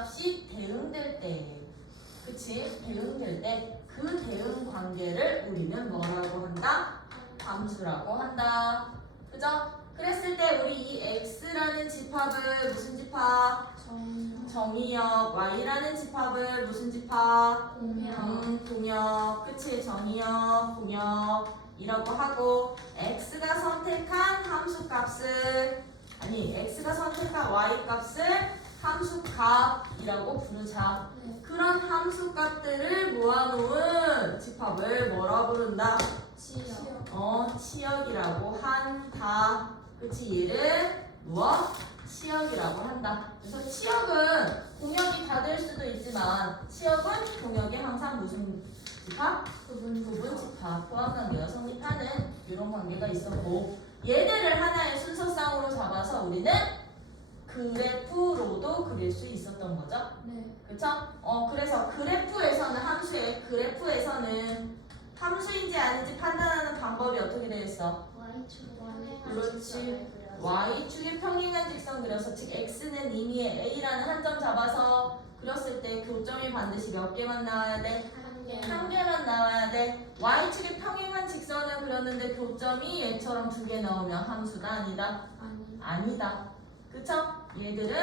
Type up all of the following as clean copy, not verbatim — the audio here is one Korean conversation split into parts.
값이 대응될 때, 그치? 대응될 때 그 대응 관계를 우리는 뭐라고 한다? 함수라고 한다. 그죠? 그랬을 때 우리 이 x라는 집합을 무슨 집합? 정의역. y라는 집합을 무슨 집합? 공역. 그치? 정의역, 공역이라고 하고 x가 선택한 함수 값을 x가 선택한 y 값을 함수값이라고 부르자. 그런 함수값들을 모아놓은 집합을 뭐라 부른다? 치역이라고 한다. 그치? 얘를 무엇? 치역이라고 한다. 그래서 치역은 공역이 다 될 수도 있지만 치역은 공역에 항상 무슨 집합? 부분 집합. 포함관계가 성립하는 이런 관계가 있었고, 얘들을 하나의 순서상으로 잡아서 우리는 그래프로도 그릴 수 있었던 거죠. 네. 그쵸? 그래서 그래프에서는 함수인지 아닌지 판단하는 방법이 어떻게 되어 있어? 그렇지. y축의 평행한 직선 그려서 즉 x는 이미 a라는 한 점 잡아서 그렸을 때 교점이 반드시 몇 개만 나와야 돼? 한 개만 나와야 돼. y축의 평행한 직선을 그렸는데 교점이 얘처럼 2개 나오면 함수다 아니다? 아니다. 그쵸? 얘들은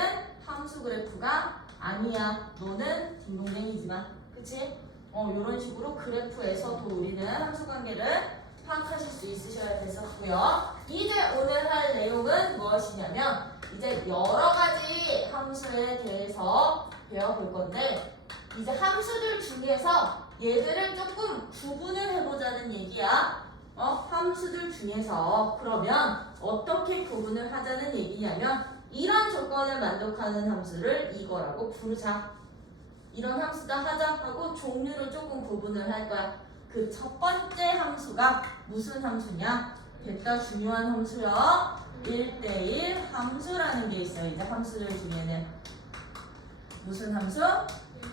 함수 그래프가 아니야. 너는 딩동댕이지만. 그치? 요런 식으로 그래프에서도 우리는 함수 관계를 파악하실 수 있으셔야 됐었고요. 이제 오늘 할 내용은 무엇이냐면 이제 여러 가지 함수에 대해서 배워볼 건데, 이제 함수들 중에서 얘들을 조금 구분을 해보자는 얘기야. 함수들 중에서 그러면 어떻게 구분을 하자는 얘기냐면, 이런 조건을 만족하는 함수를 이거라고 부르자. 이런 함수다 하자 하고 종류를 조금 구분을 할 거야. 그 첫 번째 함수가 무슨 함수냐? 됐다, 중요한 함수요. 1대1 함수라는 게 있어요. 이제 함수들 중에는 무슨 함수?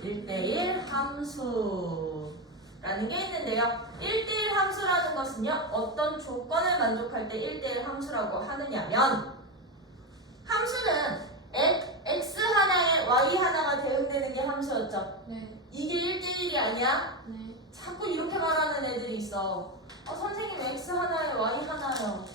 1대1 함수라는 게 있는데요. 1대1 함수라는 것은요, 어떤 조건을 만족할 때 1대1 함수라고 하느냐면, 함수는 x 하나에 y 하나가 대응되는 게 함수였죠. 네. 이게 1대1이 아니야? 네. 자꾸 이렇게 말하는 애들이 있어. 선생님 x 하나에 y 하나요.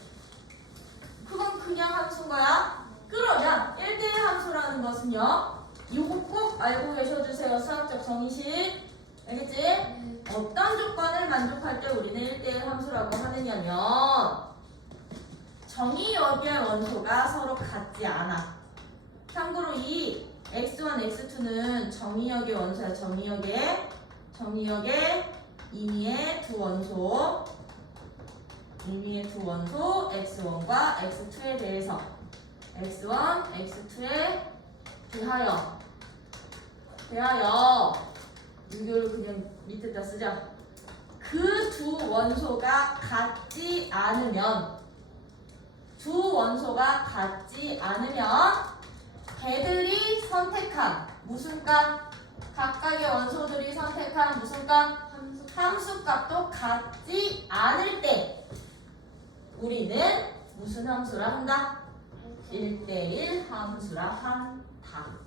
그건 그냥 함수인 거야? 그러면 1대1 함수라는 것은요, 이거 꼭 알고 계셔주세요. 수학적 정의식. 알겠지? 네. 어떤 조건을 만족할 때 우리는 1대1 함수라고 하느냐면, 정의역의 원소가 서로 같지 않아. 참고로 이 x1, x2는 정의역의 원소야. 정의역의 임의의 두 원소, x1과 x2에 대해서 x1, x2에 대하여 유교를 그냥 밑에다 쓰자. 그 두 원소가 같지 않으면 걔들이 선택한 무슨 값? 각각의 원소들이 선택한 무슨 값? 함수값도 같지 않을 때 우리는 무슨 함수라 한다? 1대1 함수라 한다.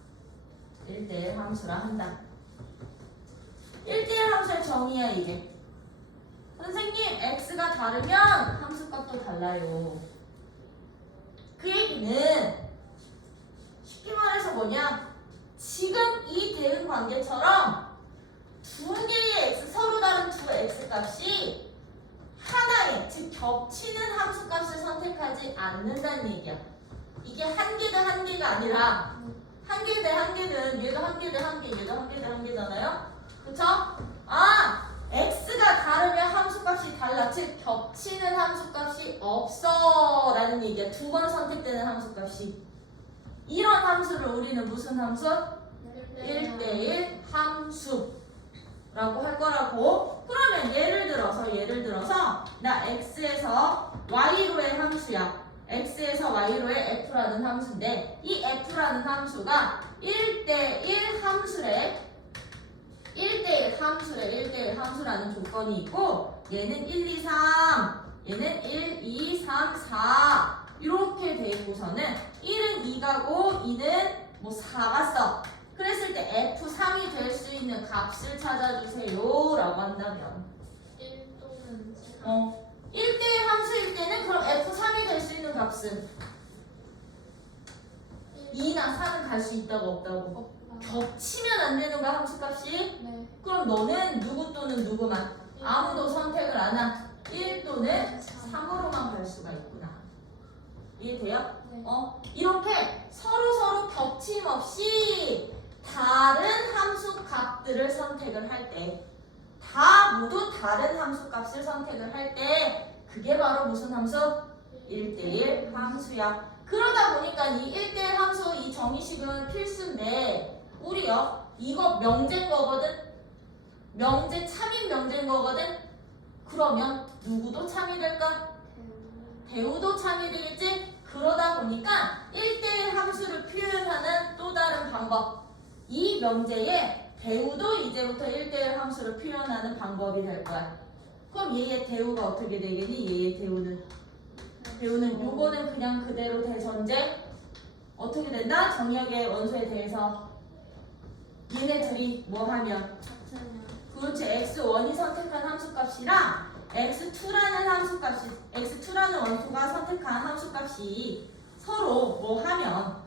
1대1 함수라 한다. 1대1 함수의 정의야 이게. 선생님, x가 다르면 함수값도 달라요. 그 얘기는 쉽게 말해서 뭐냐? 지금 이 대응 관계처럼 두 개의 x, 서로 다른 두 x 값이 하나의, 즉 겹치는 함수 값을 선택하지 않는다는 얘기야. 이게 한 개 대 한 개가 아니라 한 개 대 한 개는 얘도 한 개 대 한 개, 얘도 한 개 대 한 개잖아요? 그쵸? x가 다르면 함수값이 달라. 즉 겹치는 함수값이 없어 라는 얘기야. 두 번 선택되는 함수값이. 이런 함수를 우리는 무슨 함수? 1대1 함수라고 할 거라고. 그러면 예를 들어서 나 x에서 y로의 함수야. x에서 y로의 f라는 함수인데, 이 f라는 함수가 1대1 함수래. 1대1 함수라는 조건이 있고, 얘는 1, 2, 3, 얘는 1, 2, 3, 4 이렇게 되고서는 1은 2가고 2는 4가 써. 그랬을 때 한다면 1 또는 1대1 함수일 때는 그럼 F3이 될 수 있는 값은 2나 4는 갈 수 있다고 없다고? 겹치면 안 되는 거야 함수값이? 네. 그럼 너는 누구 또는 누구만? 아무도 선택을 안 한 1 또는 3으로만 갈 수가 있구나. 이해돼요? 네. 이렇게 서로 겹침 없이 다른 함수 값들을 선택을 할 때, 다 모두 다른 함수 값을 선택을 할 때, 그게 바로 무슨 함수? 1대1 함수야. 그러다 보니까 이 1대1 함수 이 정의식은 필수인데, 우리요, 이거 명제인 거거든? 명제, 참인 명제인 거거든? 그러면 누구도 참이 될까? 대우도 참이 되겠지? 그러다 보니까 1대1 함수를 표현하는 또 다른 방법. 이 명제에 대우도 이제부터 1대1 함수를 표현하는 방법이 될 거야. 그럼 얘의 대우가 어떻게 되겠니? 얘의 대우는? 대우는 요거는 그냥 그대로 대전제. 어떻게 된다? 정의역의 원소에 대해서 얘네 둘이 뭐 하면? 그렇지. x1이 선택한 함수값이랑 x2라는 함수값이, x2라는 원소가 선택한 함수값이 서로 뭐 하면?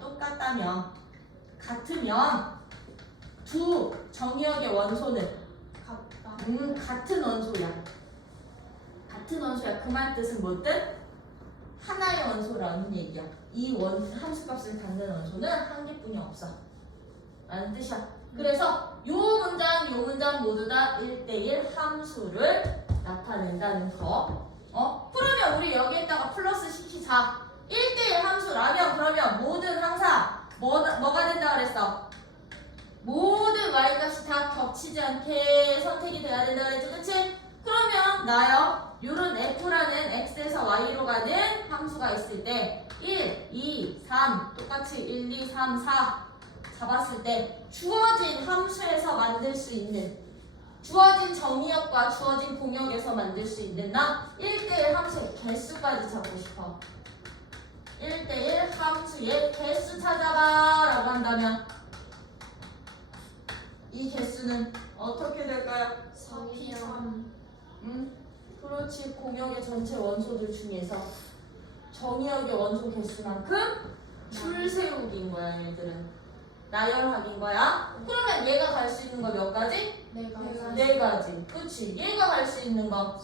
똑같다면, 같으면 두 정의역의 원소는 같은 원소야. 같은 원소야. 그 말 뜻은 뭐든? 하나의 원소라는 얘기야. 이 함수값을 갖는 원소는 한 개뿐이 없어. 라는 뜻이야. 그래서 요 문장 모두 다 1대1 함수를 나타낸다는 거. 그러면 우리 여기에다가 플러스 시키자. 1대1 함수라면 그러면 모든 항상 뭐가 된다 그랬어? 모든 y값이 다 겹치지 않게 선택이 돼야 된다 그랬지, 그치? 그러면 나요, 요런 f라는 x에서 y로 가는 함수가 있을 때 1, 2, 3 똑같이 1, 2, 3, 4 잡았을 때 주어진 함수에서 만들 수 있는, 주어진 정의역과 주어진 공역에서 만들 수 있는 나 1대1 함수의 개수까지 잡고 싶어. 1대1 함수의 개수 찾아봐 라고 한다면 이 개수는 어떻게 될까요? 3. 그렇지. 공역의 전체 원소들 중에서 정의역의 원소 개수만큼 줄 세우기인 거야. 얘들은 나열하기인 거야. 그러면 얘가 갈 수 있는 거 몇 가지? 네 가지. 그치. 얘가 갈 수 있는 거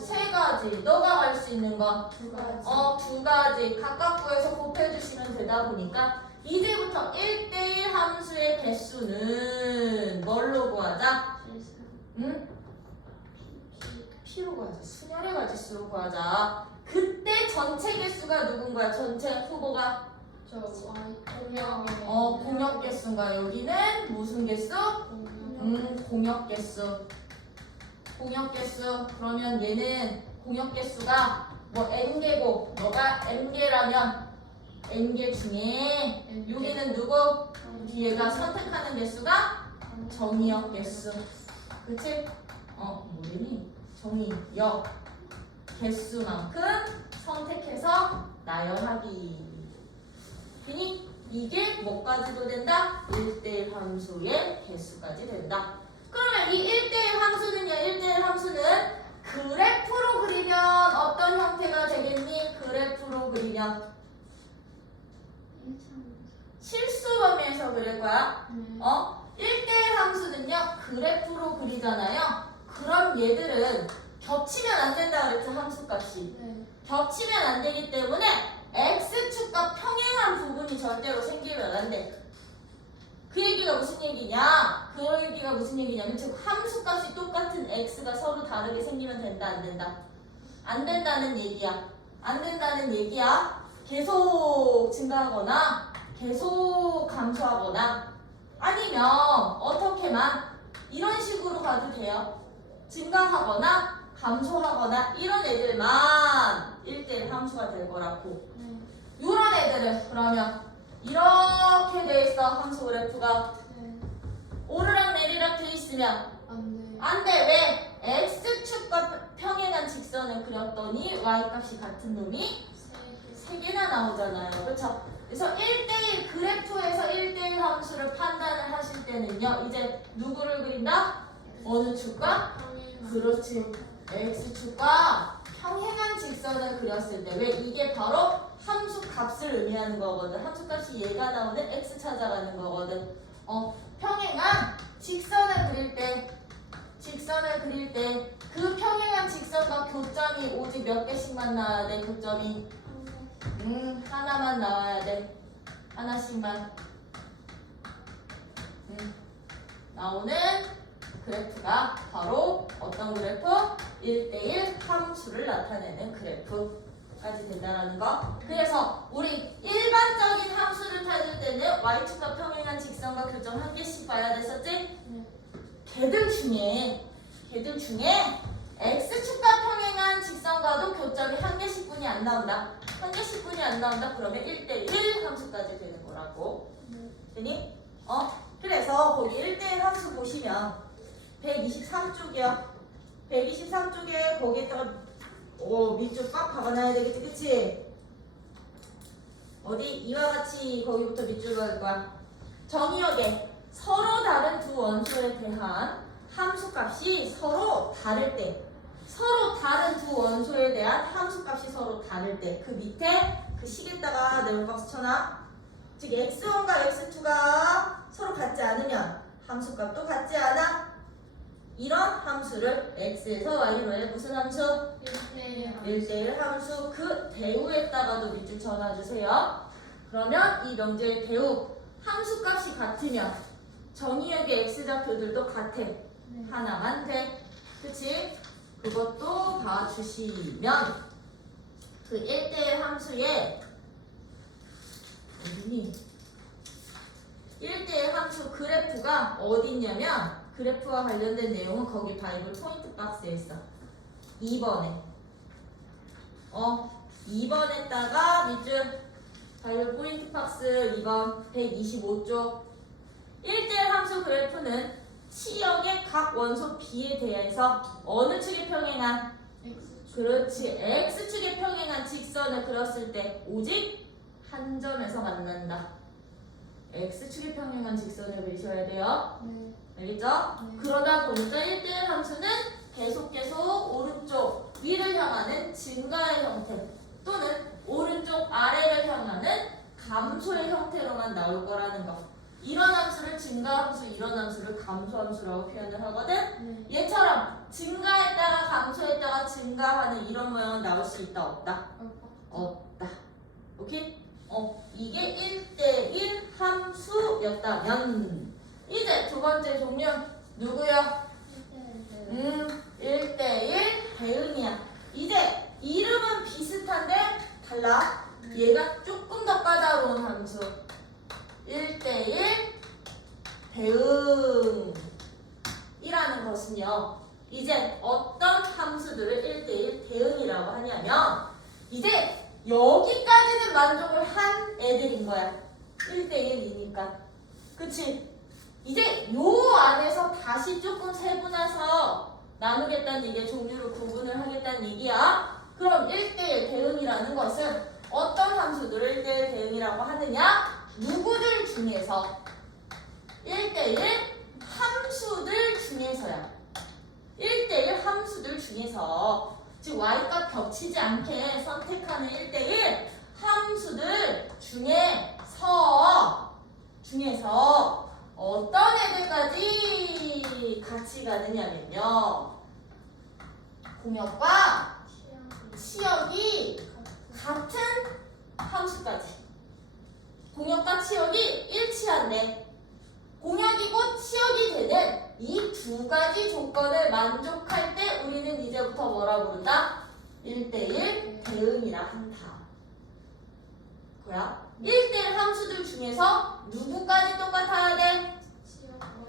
세 가지. 너가 갈 수 있는 거 2가지. 각각 구해서 곱해주시면 되다 보니까 이제부터 1대1 함수의 개수는 뭘로 구하자? P로 구하자. 순열의 가지수로 구하자. 그때 전체 개수가 누군 거야? 전체 후보가? 공역 개수인가? 여기는 무슨 개수? 공역 개수. 공역 개수. 그러면 얘는 공역 개수가 뭐 n개고, 너가 n개라면 n개 중에 여기는 누구? 뒤에가 선택하는 개수가 정의역 개수. 그치? 뭐니? 정의역 개수만큼 선택해서 나열하기. 되니? 이게 뭐까지도 된다? 1대1 함수의 개수까지 된다. 그러면 이 1대1 함수는요, 1대1 함수는 그래프로 그리면 어떤 형태가 되겠니? 그래프로 그리면 실수 범위에서 그릴 거야. 1대1 함수는요, 그래프로 그리잖아요. 그럼 얘들은 겹치면 안 된다 그랬죠, 함수값이. 겹치면 안 되기 때문에 x축과 평행한 부분이 절대로 생기면 안 돼. 그 얘기가 무슨 얘기냐? 그 얘기가 무슨 얘기냐면 즉 함수값이 똑같은 x가 서로 다르게 생기면 된다, 안 된다? 안 된다는 얘기야. 안 된다는 얘기야. 계속 증가하거나 계속 감소하거나 아니면 어떻게만 이런 식으로 가도 돼요. 증가하거나 감소하거나 이런 애들만 1대1 함수가 될 거라고. 이런 애들은 그러면 이렇게 돼 있어. 함수 그래프가 오르락 내리락 돼 있으면 안 돼. 왜? x축과 평행한 직선을 그렸더니 y값이 같은 놈이 3개나 나오잖아요. 그렇죠? 그래서 1대1 그래프에서 1대1 함수를 판단을 하실 때는요. 이제 누구를 그린다? 어느 축과? 그렇지. x축과 평행한 직선을 그렸을 때 왜 이게 바로 함수 값을 의미하는 거거든. 함수 값이 얘가 나오는 x 찾아가는 거거든. 평행한 직선을 그릴 때 그 평행한 직선과 교점이 오직 몇 개씩만 나와야 돼? 교점이 하나만 나와야 돼. 하나씩만 나오는 그래프가 바로 어떤 그래프? 1대1 함수를 나타내는 그래프까지 된다라는 거. 그래서 우리 일반적인 함수를 찾을 때는 y축과 평행한 직선과 교점 한 개씩 봐야 됐었지? 걔들 중에 x축과 평행한 직선과도 교점이 한 개씩뿐이 안 나온다. 한 개씩뿐이 안 나온다. 그러면 1대1 함수까지 되는 거라고. 되니? 그래서 거기 1대1 함수 보시면 123쪽이요. 123쪽에 거기에다가 밑줄 꽉 박아놔야 되겠지, 그치? 어디? 이와 같이 거기부터 밑줄 박을 거야. 정의역에 서로 다른 두 원소에 대한 함수값이 서로 다를 때, 서로 다른 두 원소에 대한 함수값이 서로 다를 때, 그 밑에 그 식에다가 네모박스 쳐놔. 즉 x1과 x2가 서로 같지 않으면 함수값도 같지 않아. 이런 함수를 x에서 y로 해 무슨 함수? 1대1 함수. 그 대우에다가도 밑줄 쳐놔주세요. 그러면 이 명제의 대우 함수값이 같으면 정의역의 x좌표들도 같아. 하나만 돼. 그치? 그것도 봐주시면 그 1대1 함수에 어디니? 1대1 함수 그래프가 어디 있냐면 그래프와 관련된 내용은 거기 바이블 포인트 박스에 있어. 2번에 2번에다가 밑줄 바이블 포인트 박스 2번 125쪽 1대1 함수 그래프는 치역의 각 원소 B에 대해서 어느 축에 평행한? 그렇지. X축에 평행한 직선을 그렸을 때 오직 한 점에서 만난다. X축에 평행한 직선을 그리셔야 돼요. 알겠죠? 그러다 보니까 1대1 함수는 계속 오른쪽 위를 향하는 증가의 형태 또는 오른쪽 아래를 향하는 감소의 형태로만 나올 거라는 거. 이런 함수를 증가함수, 이런 함수를 감소함수라고 표현을 하거든. 얘처럼 증가했다가 감소했다가 증가하는 이런 모양은 나올 수 있다 없다? 없다. 오케이? 이게 1대1 함수였다면 이제 두 번째 종류 누구야? 1대1 대응이야. 이제 이름은 비슷한데 달라. 얘가 조금 더 까다로운 함수. 1대1 대응이라는 것은요. 이제 어떤 함수들을 1대1 대응이라고 하냐면 이제 여기까지는 만족을 한 애들인 거야. 1대1이니까. 그치? 이제 요 안에서 다시 조금 세분해서 나누겠다는 얘기야. 종류를 구분을 하겠다는 얘기야. 그럼 1대1 대응이라는 것은 어떤 함수들을 1대1 대응이라고 하느냐? 누구들 중에서 1대1 함수들 중에서야. 1대1 함수들 중에서 즉 y값 겹치지 않게 선택하는 1대1 함수들 중에서 어떤 애들까지 같이 가느냐면요. 공역과 치역이 같은 함수까지. 공역과 치역이 일치한데 공역이고 치역이 되는 이 두 가지 조건을 만족할 때 우리는 이제부터 뭐라 부른다? 1대1 대응이라 한다. 뭐야? 1대1 함수들 중에서 누구까지 똑같아야 돼?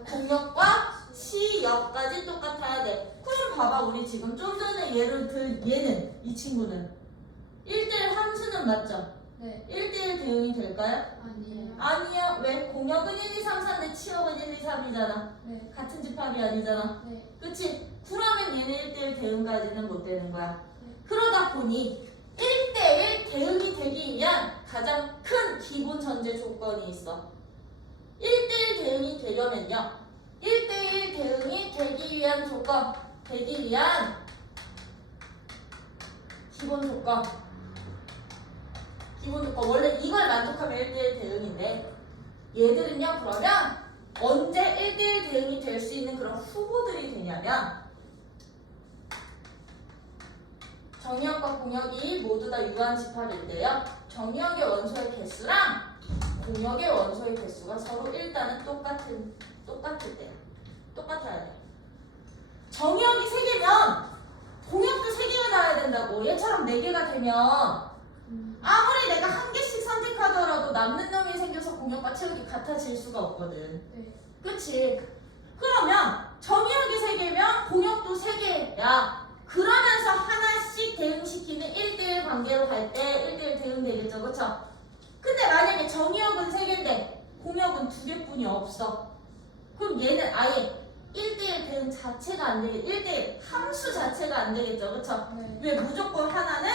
공역과 치역까지 똑같아야 돼. 그럼 봐봐. 우리 지금 좀 전에 예를 들 얘는 이 친구는 1대1 함수는 맞죠? 네. 1대1 대응이 될까요? 아니에요. 아니야. 왜? 공역은 1, 2, 3, 4인데 치역은 1, 2, 3이잖아. 네. 같은 집합이 아니잖아. 네. 그치? 그러면 얘는 1대1 대응까지는 못 되는 거야. 네. 그러다 보니 1대1 대응이 되기 위한 가장 큰 기본 전제 조건이 있어. 1대1 대응이 되려면요. 1대1 대응이 되기 위한 조건, 되기 위한 기본 조건. 원래 이걸 만족하면 1대1 대응인데 얘들은요. 그러면 언제 1대1 대응이 될 수 있는 그런 후보들이 되냐면 정의역과 공역이 모두 다 유한 집합인데요. 정의역의 원소의 개수랑 공역의 원소의 개수가 서로 일단은 똑같을 때요. 똑같아야 돼요. 정의역이 3개면 공역도 3개가 나와야 된다고. 얘처럼 4개가 되면 아무리 내가 1개씩 선택하더라도 남는 놈이 생겨서 공역과 체육이 같아질 수가 없거든. 네. 그치? 그러면 정의역이 3개면 공역도 3개야. 그러면서 하나씩 대응시키는 1대1 관계로 갈 때 1대1 대응 되겠죠. 그쵸? 근데 만약에 정의역은 3개인데 공역은 2개뿐이 없어. 그럼 얘는 아예 1대1 대응 자체가 안 되겠죠. 1대1 함수 자체가 안 되겠죠. 그쵸? 네. 왜 무조건 하나는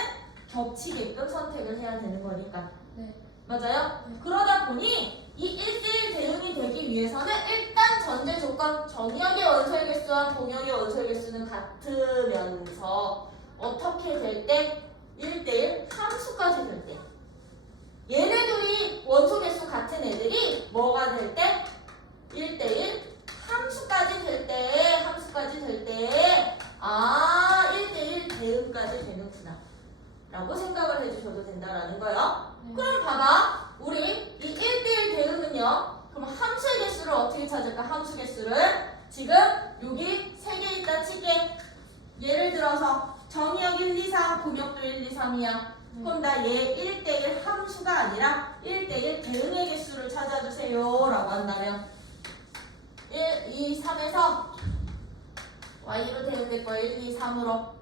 겹치게끔 선택을 해야 되는 거니까. 네. 맞아요? 네. 그러다 보니 이 1대1 대응이 되기 위해서는 일단 전제 조건 정의역의 원소의 개수와 공역의 원소의 개수는 같으면서 어떻게 될 때? 1대1 함수까지 될 때. 얘네들이 원소 개수 같은 애들이 뭐가 될 때? 1대1 함수까지 될 때, 아, 1대1 대응까지 되는구나. 라고 생각을 해주셔도 된다라는 거예요. 네. 그럼 봐봐. 우리 이 1대1 대응은요. 그럼 함수의 개수를 어떻게 찾을까? 함수 개수를. 지금 여기 3개 있다 칠게. 예를 들어서 정의역 1, 2, 3, 공역도 1, 2, 3이야. 그럼 나 얘 1대1 함수가 아니라 1대1 대응의 개수를 찾아주세요. 라고 한다면 1, 2, 3에서 y로 대응될 거야. 1, 2, 3으로.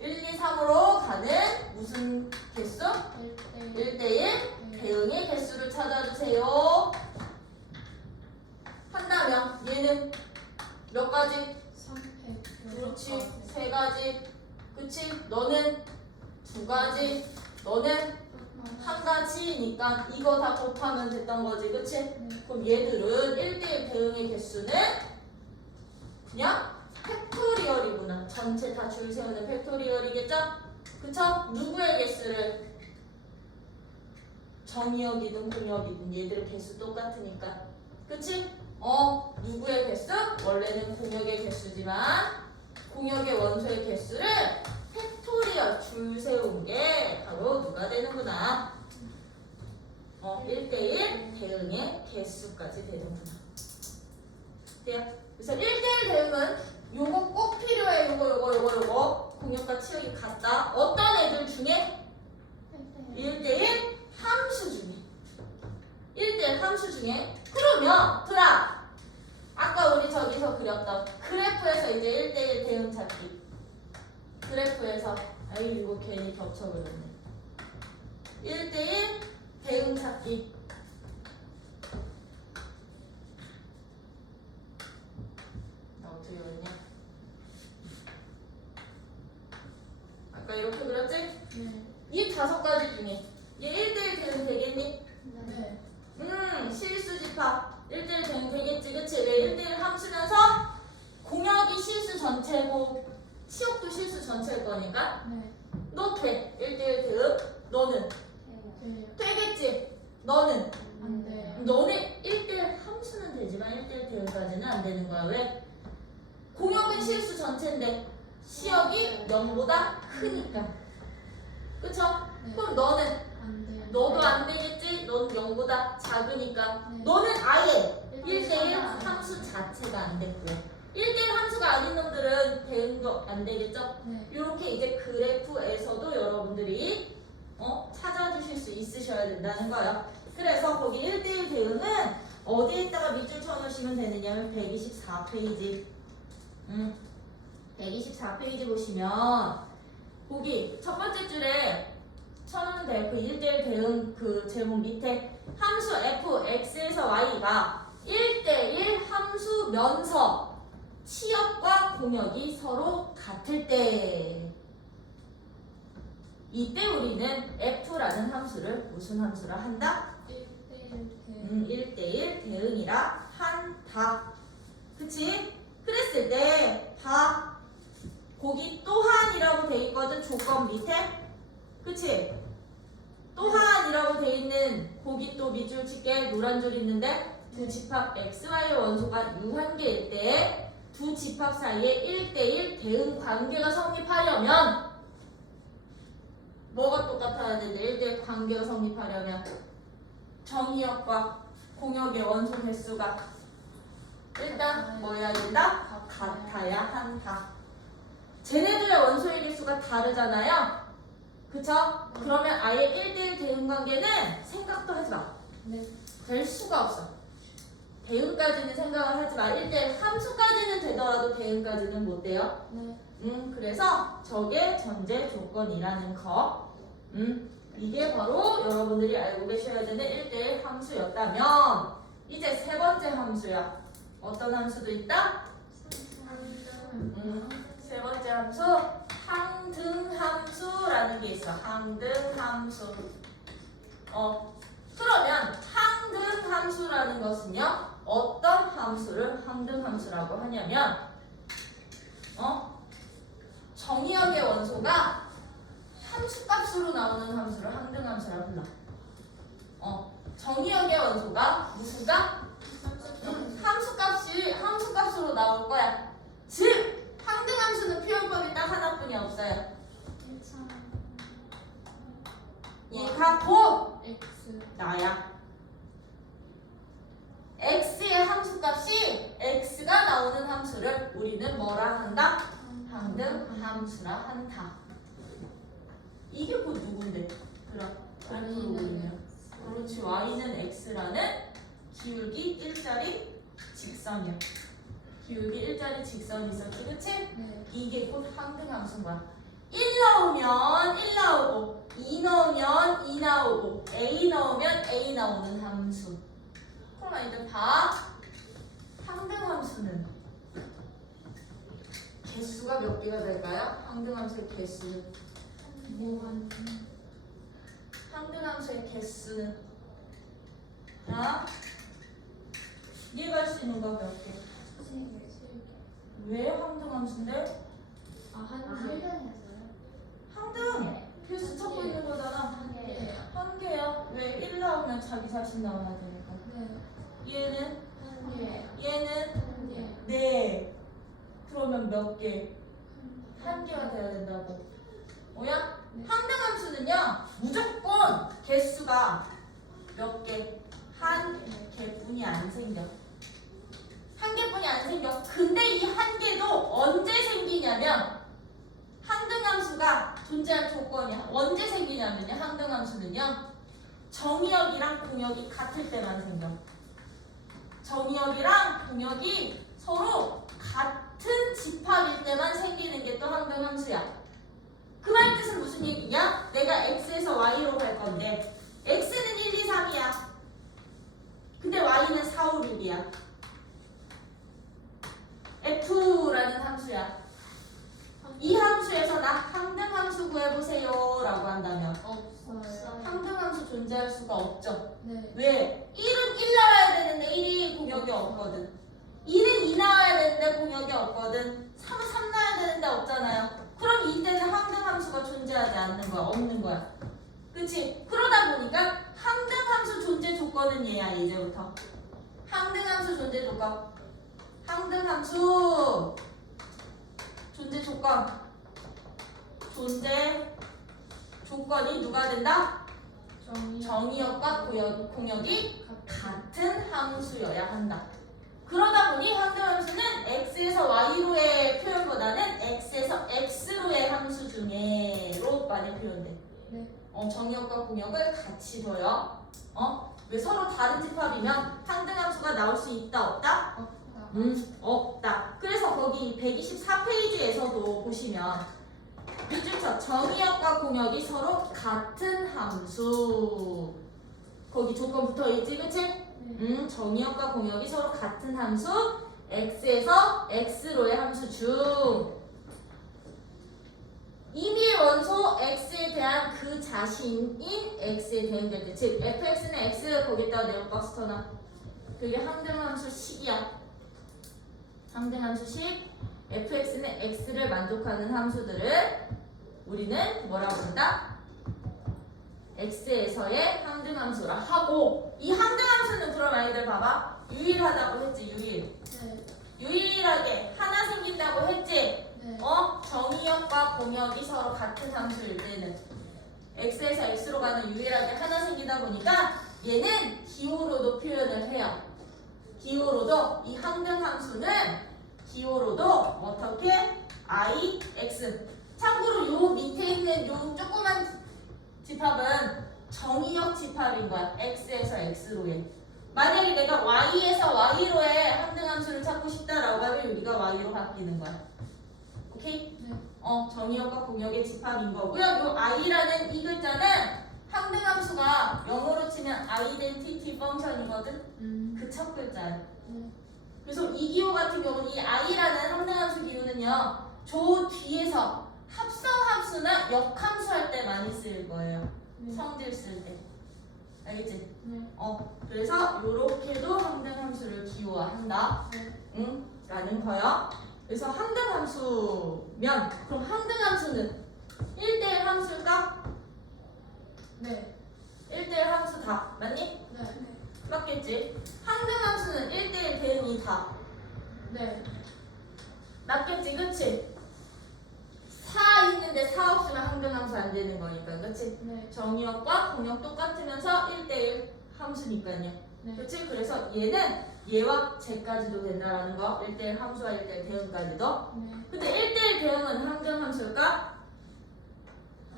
1, 2, 3으로 가는 무슨 개수? 1대1 대응의 개수를 찾아주세요. 한다면 얘는 몇 가지? 3팩. 그렇지. 3가지. 그치? 너는 2가지. 너는 1가지니까 이거 다 곱하면 됐던 거지. 그치? 그럼 얘들은 1대1 대응의 개수는 그냥 팩토리얼이구나. 전체 다 줄 세우는 팩토리얼이겠죠? 그쵸? 누구의 개수를? 정의역이든 공역이든 얘들 개수 똑같으니까. 그치? 누구의 개수? 원래는 공역의 개수지만 공역의 원소의 개수를 팩토리얼 줄 세운 게 바로 누가 되는구나. 1대1 대응의 개수까지 되는구나. 돼요? 그래서 1대1 대응은 요거 꼭 필요해. 요거 공역과 치역이 같다. 어떤 애들 중에? 1대1 함수 중에. 1대1 함수 중에. 그러면 드라 아까 우리 저기서 그렸던 그래프에서 이제 1대1 대응 찾기. 그래프에서 아이 이거 괜히 겹쳐버렸네. 1대1 대응 찾기. 나 어떻게 그렸냐? 아까 이렇게 그렸지? 네. 이 5가지 중에 얘 1대1 대응 되겠니? 네. 실수 집합 1대1 대응 되겠지. 그치? 왜 1대1 함수면서 공역이 실수 전체고 치역도 실수 전체일 거니까 네. 너 돼. 1대1 대응. 너는 돼요. 되겠지. 너는 안 돼요. 너는 1대1 함수는 되지만 1대1 대응까지는 안 되는 거야. 왜? 공역은 실수 전체인데 치역이 0보다 크니까. 그쵸? 네. 그럼 너는 안 돼요. 너도 안 되겠지? 넌 0보다 작으니까. 네. 너는 아예 1대1 1대1 함수 자체가 안 됐고요. 1대1 함수가 아닌 놈들은 대응도 안 되겠죠? 네. 이렇게 이제 그래프에서도 여러분들이 찾아주실 수 있으셔야 된다는 거예요. 그래서 거기 1대1 대응은 어디에다가 밑줄 쳐놓으시면 되느냐면 124페이지. 124페이지 보시면 거기 첫 번째 줄에 쳐놓으면 돼요. 그 1대1 대응 그 제목 밑에 함수 f, x에서 y가 1대1 함수면서 치역과 공역이 서로 같을 때 이때 우리는 f라는 함수를 무슨 함수라 한다? 1대1 대응. 1대1 대응이라 다. 그치? 그랬을 때 봐. 거기 또한이라고 돼 있거든. 조건 밑에. 그치? 또한이라고 돼 있는 거기 또 밑줄 칠게. 노란 줄 있는데 두 집합 xy의 원소가 유한계일 때 두 집합 사이에 1대1 대응 관계가 성립하려면 뭐가 똑같아야 되는데 1대1 관계가 성립하려면 정의역과 공역의 원소 개수가 일단 뭐 해야 된다? 같아야 한다. 쟤네들의 원소의 개수가 다르잖아요. 그쵸? 그러면 아예 1대1 대응 관계는 생각도 하지 마. 네. 될 수가 없어. 대응까지는 생각을 하지 마. 1대1 함수까지는 되더라도 대응까지는 못 돼요. 네. 그래서 저게 전제 조건이라는 거. 이게 바로 여러분들이 알고 계셔야 되는 1대1 함수였다면 이제 세 번째 함수야. 어떤 함수도 있다? 세 번째 함수 항등함수라는 게 있어. 항등함수. 그러면 항등함수라는 것은요, 어떤 함수를 항등함수라고 하냐면 정의역의 원소가 함수값으로 나오는 함수를 항등함수라고 불러. 정의역의 원소가 무수가 함수값으로 나올 거야. 즉 항등함수는 표현법이 딱 하나뿐이 없어요. 얘가 곧 X. 나야. x의 함수값이 x가 나오는 함수를 우리는 뭐라 한다? 항등함수라 한다. 이게 곧 누군데? 그럼 그래프로 그리면 그렇지. y는 x라는 기울기 일자리 직선이야. 기울기 일자리 직선이 있었지, 그치? 네. 이게 곧 항등함수인 거야. 1 넣으면 1 나오고 2 넣으면 2 나오고 a 넣으면 a 나오는 함수. 그럼 이제 봐. 항등함수는 개수가 몇 개가 될까요? 항등함수의 개수. 항등함수의 개수는 이해할 수 있는 거 몇 개? 왜 항등함수인데? 항등! 개수 찾고 있는 거잖아. 한 개야. 왜 1 나오면 자기 자신 나와야 되니까. 얘는? 얘는? 네. 그러면 몇 개? 한 개가 돼야 된다고. 뭐야? 항등함수는요, 무조건 개수가 몇 개? 한 개뿐이 안 생겨. 한 개뿐이 안 생겨. 근데 이 한 개도 언제 생기냐면 항등함수가 존재할 조건이야. 언제 생기냐면요. 항등함수는요. 정의역이랑 공역이 같을 때만 생겨. 정의역이랑 공역이 서로 같은 집합일 때만 생기는 게 또 항등함수야. 그 말 뜻은 무슨 얘기냐? 내가 x에서 y로 갈 건데 x는 1, 2, 3이야. 근데 y는 4, 5, 6이야. f라는 함수야. 이 함수에서 나 항등함수 구해보세요 라고 한다면 없어요. 항등함수 존재할 수가 없죠. 네. 왜? 1은 1 나와야 되는데 1이 공역이 없거든. 2는 2 나와야 되는데 공역이 없거든. 3은 3 나와야 되는데 없잖아요. 그럼 이때는 항등함수가 존재하지 않는 거야. 없는 거야. 그치? 그러다 보니까 항등함수 존재 조건은 얘야. 이제부터 항등함수 존재 조건. 항등함수 존재 조건. 존재 조건이 누가 된다? 정의역과 공역이 같은 함수여야 한다. 그러다 보니 항등함수는 x에서 y로의 표현보다는 x에서 x로의 함수 중에로 많이 표현돼. 네. 정의역과 공역을 같이 둬요. 왜 서로 다른 집합이면 항등함수가 나올 수 있다 없다? 없다. 그래서 거기 124페이지에서도 보시면 밑줄쳐 정의역과 공역이 서로 같은 함수. 거기 조건 붙어있지, 그치? 정의역과 공역이 서로 같은 함수. x에서 x로의 함수 중 임의의 원소 x에 대한 그 자신인 x에 대응될 때, 즉 fx는 x 거기다가 네모박스 쳐놔. 그게 항등함수 식이야. 상등함수 10 fx는 x를 만족하는 함수들을 우리는 뭐라고 부른다? x에서의 항등함수라 하고 이 항등함수는 그럼 아이들 봐봐 유일하다고 했지 유일 네. 유일하게 하나 생긴다고 했지 네. 정의역과 공역이 서로 같은 함수일 때는 x에서 x로 가는 유일하게 하나 생기다 보니까 얘는 기호로도 표현을 해요. 기호로도 이 항등함수는 기호로도 어떻게 i, x 참고로 요 밑에 있는 요 조그만 집합은 정의역 집합인 거야. x에서 x로의 만약에 내가 y에서 y로의 항등함수를 찾고 싶다라고 하면 여기가 y로 바뀌는 거야. 오케이? 네. 정의역과 공역의 집합인 거고요. 요 i라는 이 글자는 항등함수가 영어로 치면 아이덴티티 펑션이거든. 그 첫 글자야. 네. 그래서 이 기호 같은 경우는 이 i라는 항등함수 기호는요. 저 뒤에서 합성함수나 역함수 할 때 많이 쓰일 거예요. 네. 성질 쓸 때. 알겠지? 네. 그래서 요렇게도 항등함수를 기호화한다. 네. 응? 라는 거요. 그래서 항등함수면 그럼 항등함수는 1대1 함수일까? 네. 1대1 함수다. 맞니? 네. 맞겠지? 항등함수는 1대1 대응이 다. 네. 맞겠지? 그치? 4 있는데 4 없으면 항등함수 안 되는 거니까. 그치? 네. 정의역과 공역 똑같으면서 1대1 함수니까요. 네. 그치? 그래서 얘는 얘와 쟤까지도 된다라는 거. 1대1 함수와 1대1 대응까지도. 네. 근데 1대1 대응은 항등함수일까?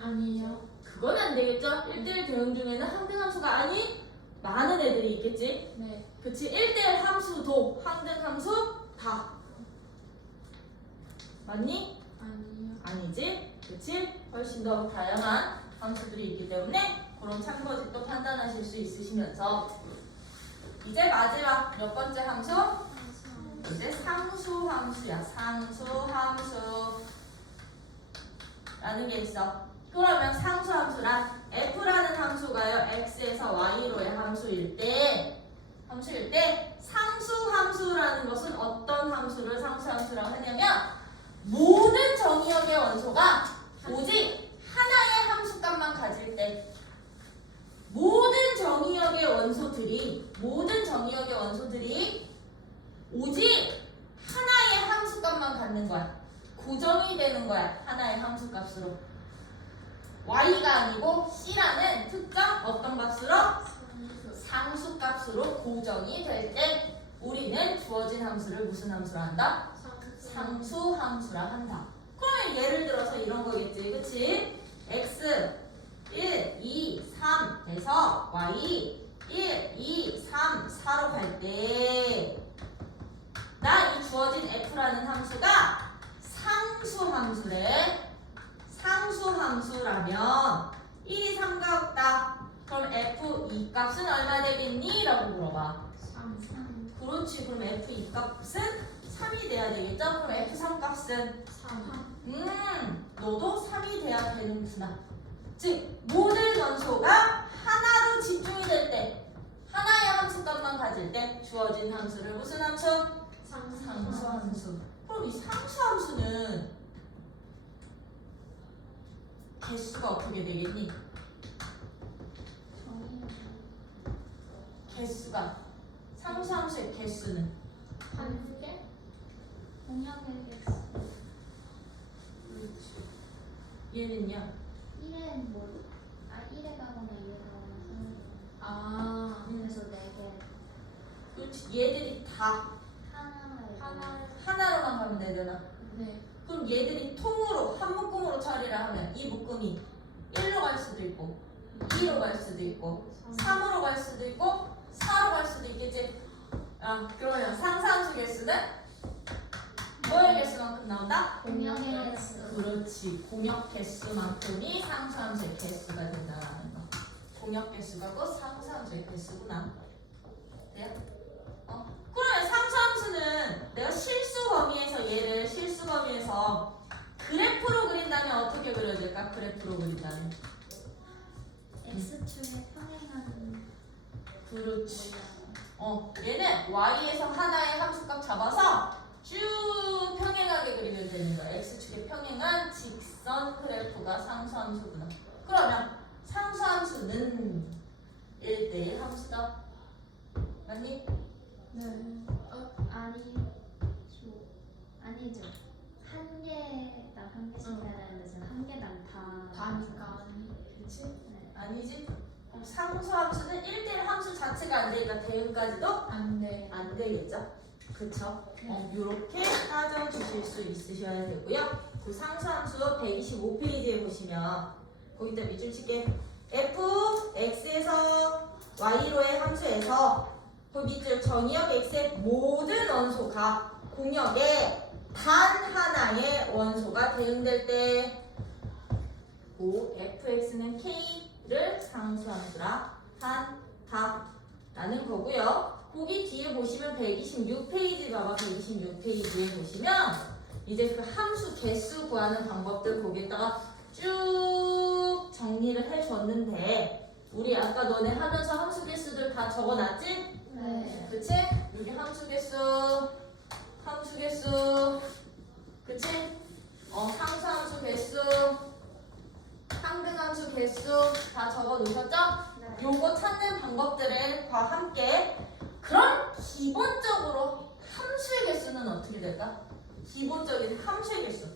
아니요. 그건 안 되겠죠? 1대1 대응 중에는 항등함수가 아닌 많은 애들이 있겠지? 네. 그치? 1대1 함수도 항등함수 다. 맞니? 아니요. 아니지? 그치? 훨씬 더 다양한 함수들이 있기 때문에 그런 참고집도 판단하실 수 있으시면서 이제 마지막 몇 번째 함수? 이제 상수함수야. 상수함수 라는 게 있어. 그러면 상수함수란 f라는 함수가요 x에서 y로의 함수일 때 상수함수라는 것은 어떤 함수를 상수함수라고 하냐면 모든 정의역의 원소가 오직 하나의 함수값만 가질 때 모든 정의역의 원소들이 오직 하나의 함수값만 갖는 거야. 고정이 되는 거야. 하나의 함수값으로. y가 아니고 c라는 특정 어떤 값으로? 상수값으로 고정이 될 때 우리는 주어진 함수를 무슨 함수라 한다? 상수함수라 한다. 그러면 예를 들어서 이런 거겠지. 그치? x 1, 2, 3 에서 y 1, 2, 3, 4로 갈 때 나 이 주어진 f라는 함수가 상수함수래. 상수함수라면 1이 3가 없다. 그럼 f2 값은 얼마 되겠니? 라고 물어봐. 3. 그렇지. 그럼 f2 값은 3이 돼야 되겠죠? 그럼 f3 값은 3. 너도 3이 돼야 되는구나. 즉 모든 원소가 하나로 집중이 될 때 하나의 함수값만 가질 때 주어진 함수를 무슨 함수? 상수함수. 그럼 이 상수함수는 개수가 어떻게 되겠니? 개수가 상수함수의 개수는 한 개? 공역의 개수 얘는요. 1에 뭐? 1에 가거나 2에 가거나 아. 그래서 4개 그렇지. 얘들이 다 하나로만 가면 되잖아. 네. 그럼 얘들이 통으로 한 묶음으로 처리를 하면 이 묶음이 1로 갈 수도 있고 2로 갈 수도 있고 3으로 갈 수도 있고 4로 갈 수도 있겠지. 그러면 상수함수 개수는 뭐의 개수만큼 나온다? 공역의 개수 그렇지. 공역 개수만큼이 상수함수의 개수가 된다라는 거. 공역 개수가 곧 상수함수의 개수구나. 돼요? 그러면 상수함수는 내가 실수 범위에서 얘를 실수 범위에서 그래프로 그린다면 어떻게 그려질까? 그래프로 그린다면. X축에 평행하는 그렇지. 얘는 y에서 하나의 함수값 잡아서 쭉 평행하게 그리면 되는 거야. x축에 평행한 직선 그래프가 상수함수구나. 그러면 상수함수는 1대1 함수다. 맞니? 네. 아니죠. 한 개당 한 개씩 해야 되는데 지금 한 개당 다 다니까 아니. 그치? 네. 아니지? 그럼 상수함수는 1대1 함수 자체가 안 되니까 대응까지도 안 돼. 안 되겠죠? 그쵸? 이렇게 따져주실 수 있으셔야 되고요. 그 상수함수 125페이지에 보시면 거기다 밑줄 칠게. fx에서 y로의 함수에서 그 밑줄 정의역 x의 모든 원소가 공역의 단 하나의 원소가 대응될 때 fx는 k를 상수함수라 한다라는 거고요. 거기 뒤에 보시면 126페이지 봐봐. 126페이지에 보시면 이제 그 함수 개수 구하는 방법들 거기에다가 쭉 정리를 해줬는데 우리 아까 너네 하면서 함수 개수들 다 적어놨지? 네. 그치? 여기 함수 개수 그치? 상수함수 개수 상등함수 개수 다 적어 놓으셨죠? 네. 요거 찾는 방법들과 함께 그럼 기본적으로 함수의 개수는 어떻게 될까? 기본적인 함수의 개수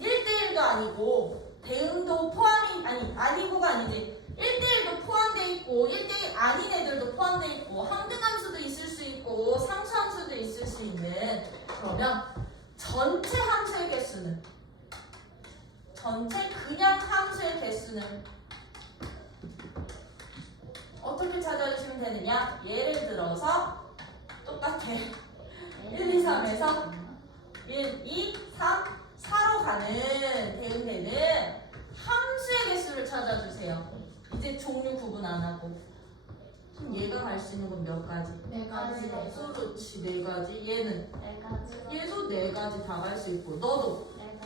1대1도 아니고 대응도 포함이 아니고가 아니지 1대1도 포함되어 있고 1대1 아닌 애들도 포함되어 있고 항등함수도 있을 수 있고 상수함수도 있을 수 있는 그러면 전체 함수의 개수는 전체 그냥 함수의 개수는 어떻게 찾아주시면 되느냐? 예를 들어서 똑같아 1, 2, 3에서 1, 2, 3, 4로 가는 대응되는 함수의 개수를 찾아주세요. 이제 종류 구분 안 하고 그럼 얘가 갈 수 있는 건 몇 가지? 네 가지. 그렇지 4가지. 얘는 네 가지. 얘도 4가지 다 갈 수 있고 너도 네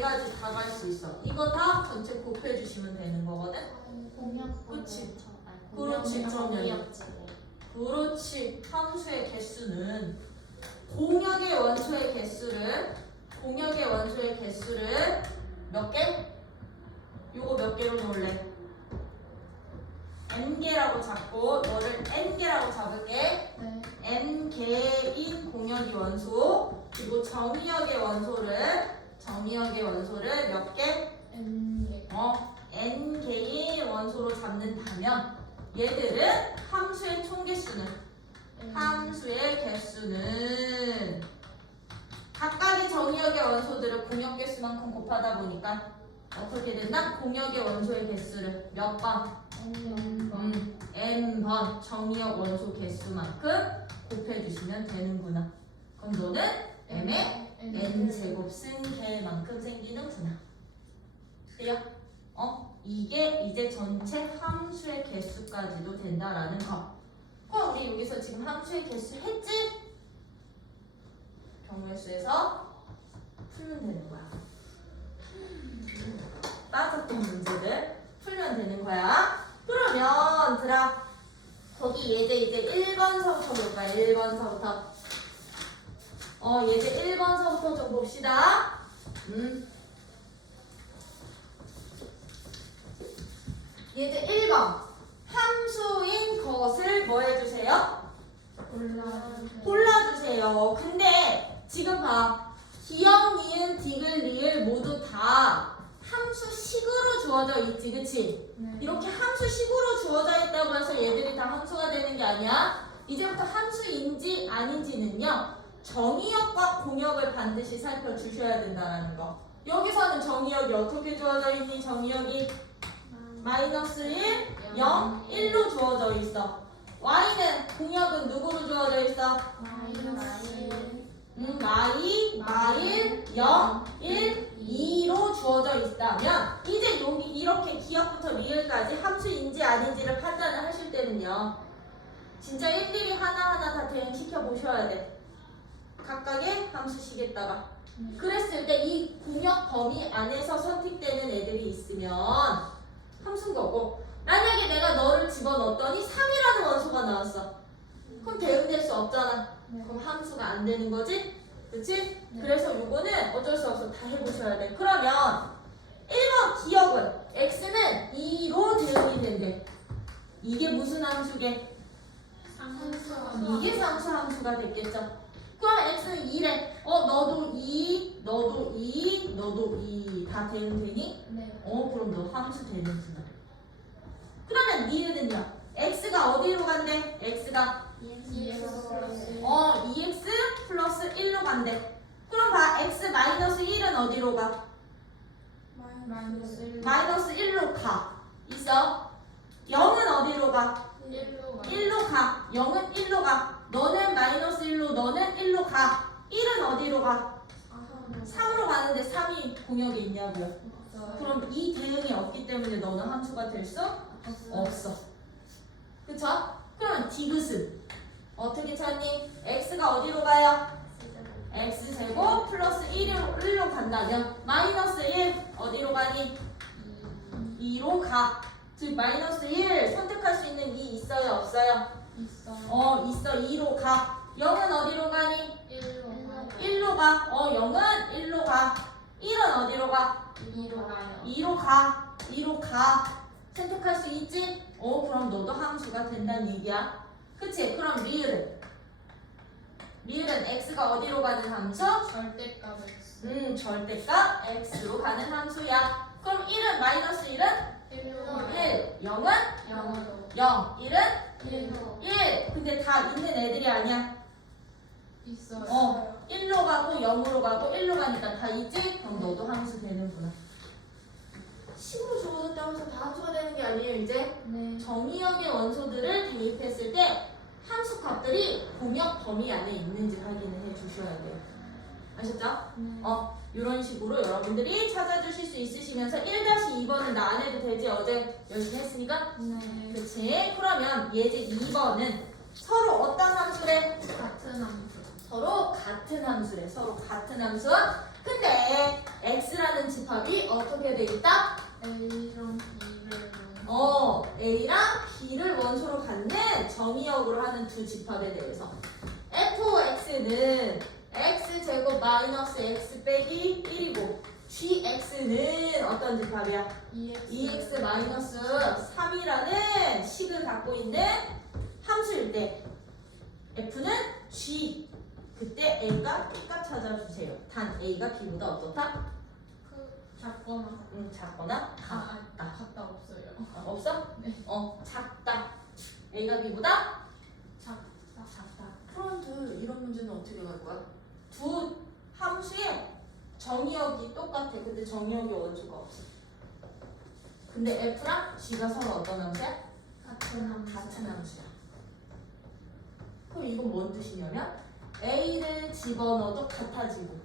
가지. 4가지 다 갈 수 있어. 이거 다 전체 곱해주시면 되는 거거든. 공역. 그치. 아니, 그렇지, 공역, 그럼요. 공역지. 그렇지. 함수의 개수는 공역의 원소의 개수를 몇 개? 요거 몇 개로 놓을래? n개라고 잡고 너를 n개라고 잡을게. 네. n개인 공역의 원소 그리고 정의역의 원소를 몇 개? N 개. n개인 원소로 잡는다면 얘들은 함수의 개수는 각각의 정의역의 원소들을 공역 개수만큼 곱하다 보니까 어떻게 된다? 공역의 원소의 개수를 몇 번? n번 정의역 원소 개수만큼 곱해주시면 되는구나. 그럼 너는 m의 n제곱 승계만큼 생기는구나. 돼요? 이게 이제 전체 함수의 개수까지도 된다라는 거. 그럼 우리 여기서 지금 함수의 개수 했지? 경우의 수에서 풀면 되는 거야. 빠졌던 문제들 풀면 되는 거야. 그러면 들아 거기 예제 이제 1번서부터 볼까? 1번서부터 예제 1번서부터 좀 봅시다. 예제 1번 함수인 것을 뭐 해주세요? 골라주세요. 근데 지금 봐. 기역, 니은, 디귿, 리을 모두 다 함수식으로 주어져 있지, 그치? 네. 이렇게 함수식으로 주어져 있다고 해서 얘들이 다 함수가 되는 게 아니야. 이제부터 함수인지 아닌지는요. 정의역과 공역을 반드시 살펴주셔야 된다는 거. 여기서는 정의역이 어떻게 주어져 있니? 정의역이 마이너스 1, 0, 1로 주어져 있어. y는 공역은 누구로 주어져 있어? 마이, 마일, 0, 1, 2로 주어져 있다면 이제 여기 이렇게 기역부터 리을까지 함수인지 아닌지를 판단을 하실 때는요. 진짜 일일이 하나하나 다 대응시켜 보셔야 돼. 각각의 함수식에다가. 그랬을 때 이 공역 범위 안에서 선택되는 애들이 있으면 함수인 거고 만약에 내가 너를 집어넣었더니 3이라는 원소가 나왔어. 그럼 대응될 수 없잖아. 그럼 함수가 안 되는 거지? 그치? 네. 그래서 요거는 어쩔 수 없어. 다 해보셔야 돼. 그러면 1번 기억은 x는 2로 대응이 된대. 이게 무슨 함수게? 이게 상수 함수가 됐겠죠? 그럼 x는 2래. 너도 2, 너도 2, 너도 2. 다 대응되니? 네. 그럼 너 함수 되는구나. 그러면 니은은요? x가 어디로 간대? x가 EX 플러스 2x 플러스 1로 간대. 그럼 봐. x 마이너스 1은 어디로 가? 마이너스 1. 마이너스 1로 가. 있어? 0은 어디로 가? 1로 1로 가. 0은 1로 가. 너는 마이너스 1로, 너는 1로 가. 1은 어디로 가? 3으로 가는데 3이 공역에 있냐고요? 그럼 이 대응이 없기 때문에 너는 함수가 될 수 없어. 그쵸? 그럼 디귿은 어떻게 찾니? x가 어디로 가요? x제곱 플러스 1로 간다면 마이너스 1 어디로 가니? 2로 가. 즉 마이너스 1 선택할 수 있는 2 있어요? 없어요? 있어요. 있어. 2로 가. 0은 어디로 가니? 1로 가. 0은 1로 가. 1은 어디로 가? 2로 가요. 2로 가. 2로 가. 선택할 수 있지? 그럼 너도 함수가 된다는 얘기야. 그치? 그럼 리을은? 리을은 x가 어디로 가는 함수? 절대값 X. 절대값 x로 가는 함수야. 그럼 1은 마이너스 1은? 1로 1. 0은? 0으로 0. 1은? 1로 1. 근데 다 있는 애들이 아니야. 있어요. 1로 가고 0으로 가고 1로 가니까 다 있지? 그럼 너도 함수 되는구나. 식으로 주어졌다면서 다 함수가 되는 게 아니에요. 이제 네. 정의역의 원소들을 대입했을 때 함수 값들이 공역 범위 안에 있는지 확인을 해 주셔야 돼요. 아셨죠? 네. 이런 식으로 여러분들이 찾아주실 수 있으시면서 1-2번은 나 안 해도 되지? 어제 열심히 했으니까? 네. 그치? 그러면 예제 2번은 서로 어떤 함수래? 같은 함수. 서로 같은 함수래. 서로 같은 함수. 근데 x라는 집합이 어떻게 돼 있다? A랑 B를 A랑 B를 원소로 갖는 정의역으로 하는 두 집합에 대해서 fx는 x제곱 마이너스 x 빼기 1이고 gx는 어떤 집합이야? 2x 마이너스 3이라는 식을 갖고 있는 함수일 때 f는 g 그때 a가 b값 찾아주세요. 단 a가 b보다 어떻다? 작거나 작거나 같다. 같다 없어요. 없어? 네. 작다. a가 b보다 작다. 그런데 이런 문제는 어떻게 갈 거야? 두 함수의 정의역이 똑같아. 근데 정의역의 원소가 없어. 근데 f랑 g가 서로 어떤 함수야? 같은 함수. 같은 함수야. 그럼 이건 뭔 뜻이냐면 a를 집어넣어도 같아지고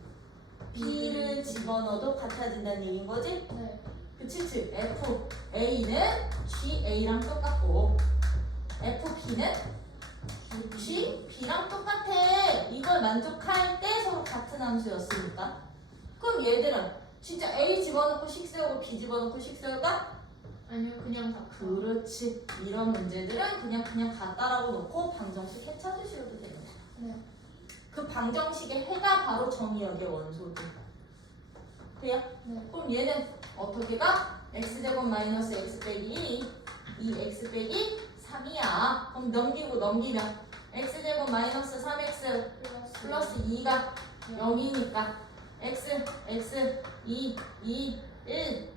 b를 집어넣어도 같아진다는 얘기인 거지? 네. 그치? 즉 FA는 GA랑 똑같고 FB는 GB랑 똑같아. 이걸 만족할 때 서로 같은 함수였으니까. 그럼 얘들은 진짜 A 집어넣고 식 세우고 B 집어넣고 식 세울까? 아니요 그냥 다. 그렇지. 이런 문제들은 그냥 같다라고 놓고 방정식 해 찾으셔도 되는 거야. 네. 그 방정식의 해가 바로 정의역의 원소들. 돼요? 네. 그럼 얘는 어떻게 가? x제곱 마이너스 x 빼기 1이 2x 빼기 3이야. 그럼 넘기면 x제곱 마이너스 3x 플러스 2가 0이니까 x 2 1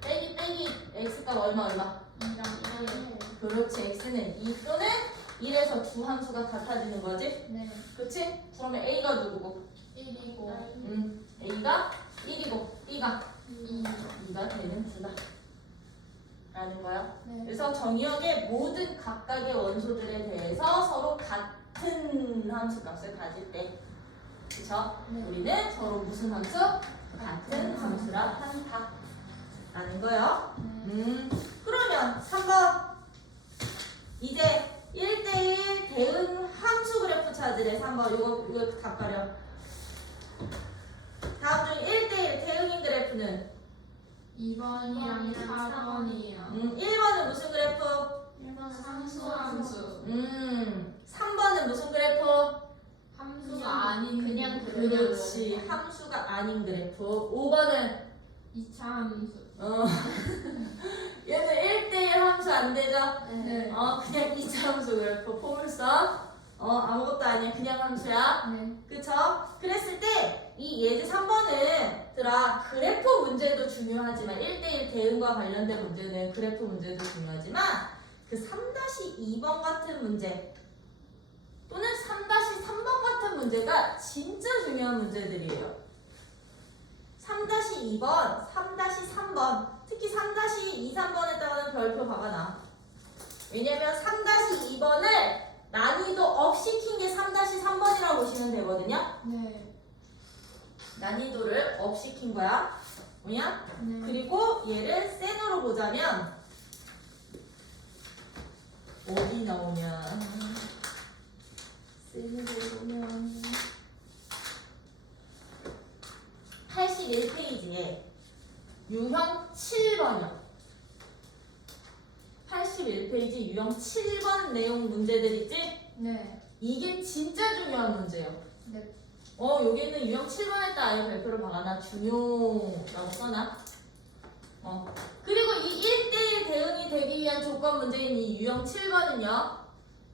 빼기 x값 얼마 2랑 1. 그렇지. x는 2 또는 1에서 두 함수가 같아지는 거지? 네. 그치? 그러면 a가 누구고? 1이고 a가 1이고 b가 2. 2가 되는구나 라는 거야. 네. 그래서 정의역의 모든 각각의 원소들에 대해서 서로 같은 함수 값을 가질 때 그쵸? 네. 우리는 서로 무슨 함수? 같은 함수라 한다 라는 거예요. 네. 그러면 3번 이제 1대1 대응 함수 그래프 찾으래. 3번 이거 다 가려. 다음 중 1대1 대응인 그래프는 2번이랑 4번이에요. 1번은 무슨 그래프? 1번은 상수. 3번은 무슨 그래프? 함수가 아닌 그냥 그래프. 그렇지. 함수가 아닌 그래프. 5번은 2차 함수. 얘는 1대1 함수 안 되죠? 네. 그냥 2차 함수 그래프 포물선. 아무것도 아니야. 그냥 함수야. 네. 그쵸? 그랬을 때 이 예제 3번은 그래프 문제도 중요하지만 1대1 대응과 관련된 문제는 그래프 문제도 중요하지만 그 3-2번 같은 문제 또는 3-3번 같은 문제가 진짜 중요한 문제들이에요. 3-2번, 3-3번, 특히 3-2, 3번에다가는 별표 박아놔. 왜냐면 3-2번을 난이도 업 시킨 게 3-3번이라고 보시면 되거든요. 네. 난이도를 업 시킨 거야. 뭐냐? 네. 그리고 얘를 센으로 보자면 어디 나오냐? 센으로 보면 81페이지에 유형 7번이요. 81페이지 유형 7번 내용 문제들 있지? 네. 이게 진짜 중요한 문제예요. 네. 여기는 유형 7번에다 아예 별표를 박아놔. 중요라고 써놔. 그리고 이 1대1 대응이 되기 위한 조건 문제인 이 유형 7번은요.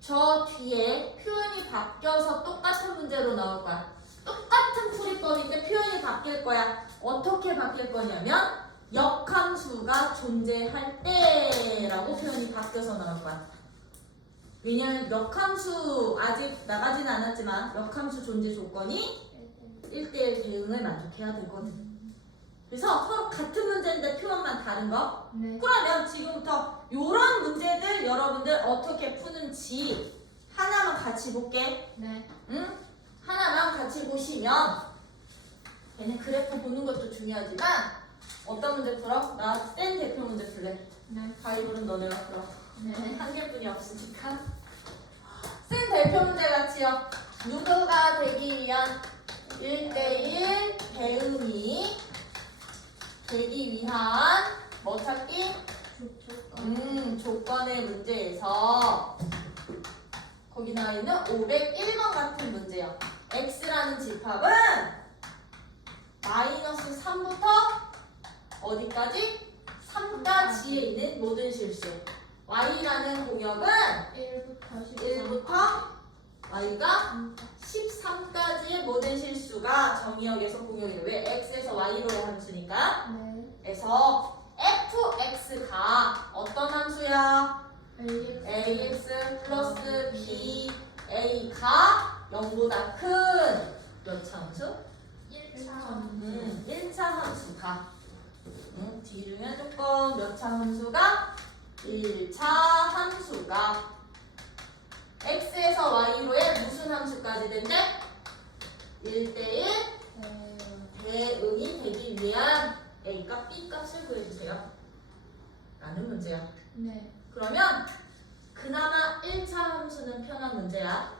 저 뒤에 표현이 바뀌어서 똑같은 문제로 나올 거야. 똑같은 풀이법인데 표현이 바뀔 거야. 어떻게 바뀔 거냐면 역함수가 존재할 때라고 표현이 바뀌어서 나올 거야. 왜냐면 역함수 아직 나가지는 않았지만 역함수 존재 조건이 1대1 대응을 만족해야 되거든. 그래서 서로 같은 문제인데 표현만 다른 거. 네. 그러면 지금부터 이런 문제들 여러분들 어떻게 푸는지 하나만 같이 볼게. 네. 응? 하나만 같이 보시면 얘는 그래프 보는 것도 중요하지만 어떤 문제 풀어? 나 센 대표 문제 풀래. 네. 가위로는 너네가 풀어. 네. 한 개뿐이 없으니까. 센 대표 문제 같이요. 누구가 되기 위한 1대1 대응이 되기 위한 뭐 찾기? 조건의 문제에서 거기 나와 있는 501번 같은 문제요. x라는 집합은 마이너스 3부터 어디까지? 3까지에 있는 모든 실수. y라는 공역은 1부터 y가 13까지의 모든 실수가 정의역에서 공역이래. 왜? x에서 y로의 함수니까. 네. 그래서 fx가 어떤 함수야? ax 플러스 b a가 0보다 큰 몇 차 함수? 1차 함수가 뒤중에 조건 몇 차 함수가? 1차 함수가 x에서 y로의 무슨 함수까지 된대? 1대1 대응이 되기 위한 a값, b값을 구해주세요 라는 문제야. 네. 그러면 그나마 1차 함수는 편한 문제야.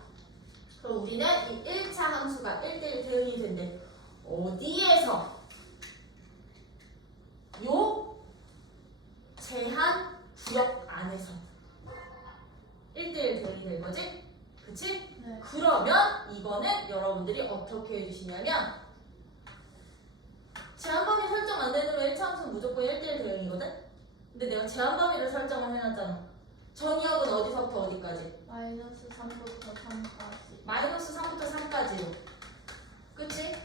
그럼 우리는 이 1차 함수가 1대1 대응이 된대. 어디에서? 요 제한 구역 안에서 1대1 대응이 될 거지? 그치? 네. 그러면 이거는 여러분들이 어떻게 해주시냐면 제한 범위 설정 안 되는 1차 함수는 무조건 1대1 대응이거든? 근데 내가 제한 범위를 설정을 해놨잖아. 정의역은 어디서부터 어디까지? 마이너스 3부터 3까지. 마이너스 3부터 3까지로. 그치?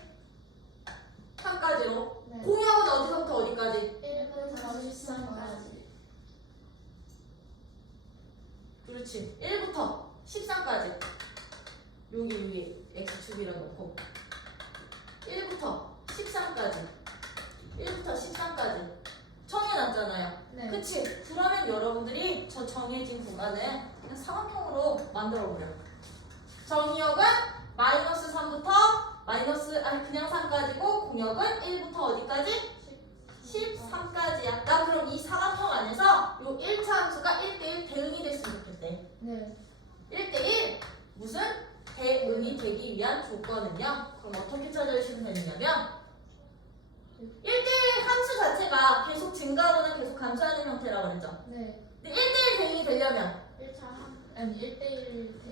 3까지로. 네. 공역은 어디서부터 어디까지? 1부터 13까지. 그렇지. 1부터 13까지. 여기 x축이라 놓고 1부터 13까지. 1부터 13까지. 정해놨잖아요. 네. 그치? 그러면 여러분들이 저 정해진 구간을 그냥 상황형으로 만들어버려. 정의역은 마이너스 3부터 그냥 3까지고 공역은 1부터 어디까지? 13까지야. 나 그럼 이 사각형 안에서 요 1차 함수가 1대1 대응이 됐으면 좋겠대. 네. 1대1 무슨? 대응이 되기 위한 조건은요? 그럼 어떻게 찾아주시면 되느냐면 1대1 함수 자체가 계속 증가하거나 계속 감소하는 형태라고 그랬죠. 네. 근데 1대1 대응이 되려면 1차 1대1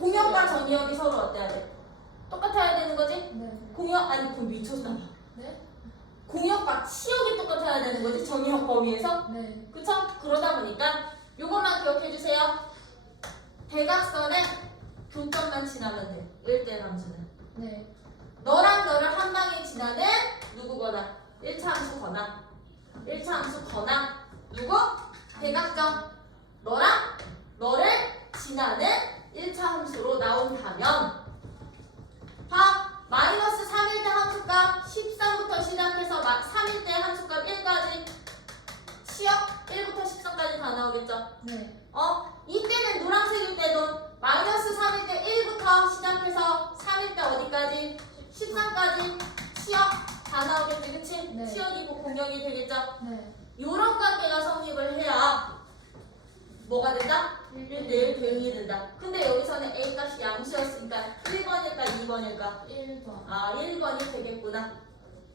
공역과 정의역이 서로 어때야 돼? 똑같아야 되는 거지? 거지? 네. 공역 아니 그럼 미쳤나 봐. 네? 공역과 치역이 똑같아야 되는 거지 정의역 범위에서. 네. 그쵸? 그러다 보니까 요것만 기억해 주세요. 대각선에 교점만 지나면 돼. 1대1 함수는. 네. 너랑 너를 한 방에 지나는 누구거나 1차 함수거나 1차 함수거나 누구? 대각점. 너랑 너를 지나는 1차 함수로 나온다면 마이너스 3일 때 함수값 13부터 시작해서 3일 때 함수값 1까지 치역 1부터 13까지 다 나오겠죠? 네. 이때는 노란색일 때도 마이너스 3일 때 1부터 시작해서 3일 때 어디까지? 13까지 치역 다 나오겠지, 그치? 네. 치역이고 공역이 되겠죠? 네. 요런 관계가 성립을 해야 뭐가 된다? 1대1 대응이 된다. 근데 여기서는 A 값이 양수였으니까 1번일까 2번일까? 1번. 1번이 되겠구나.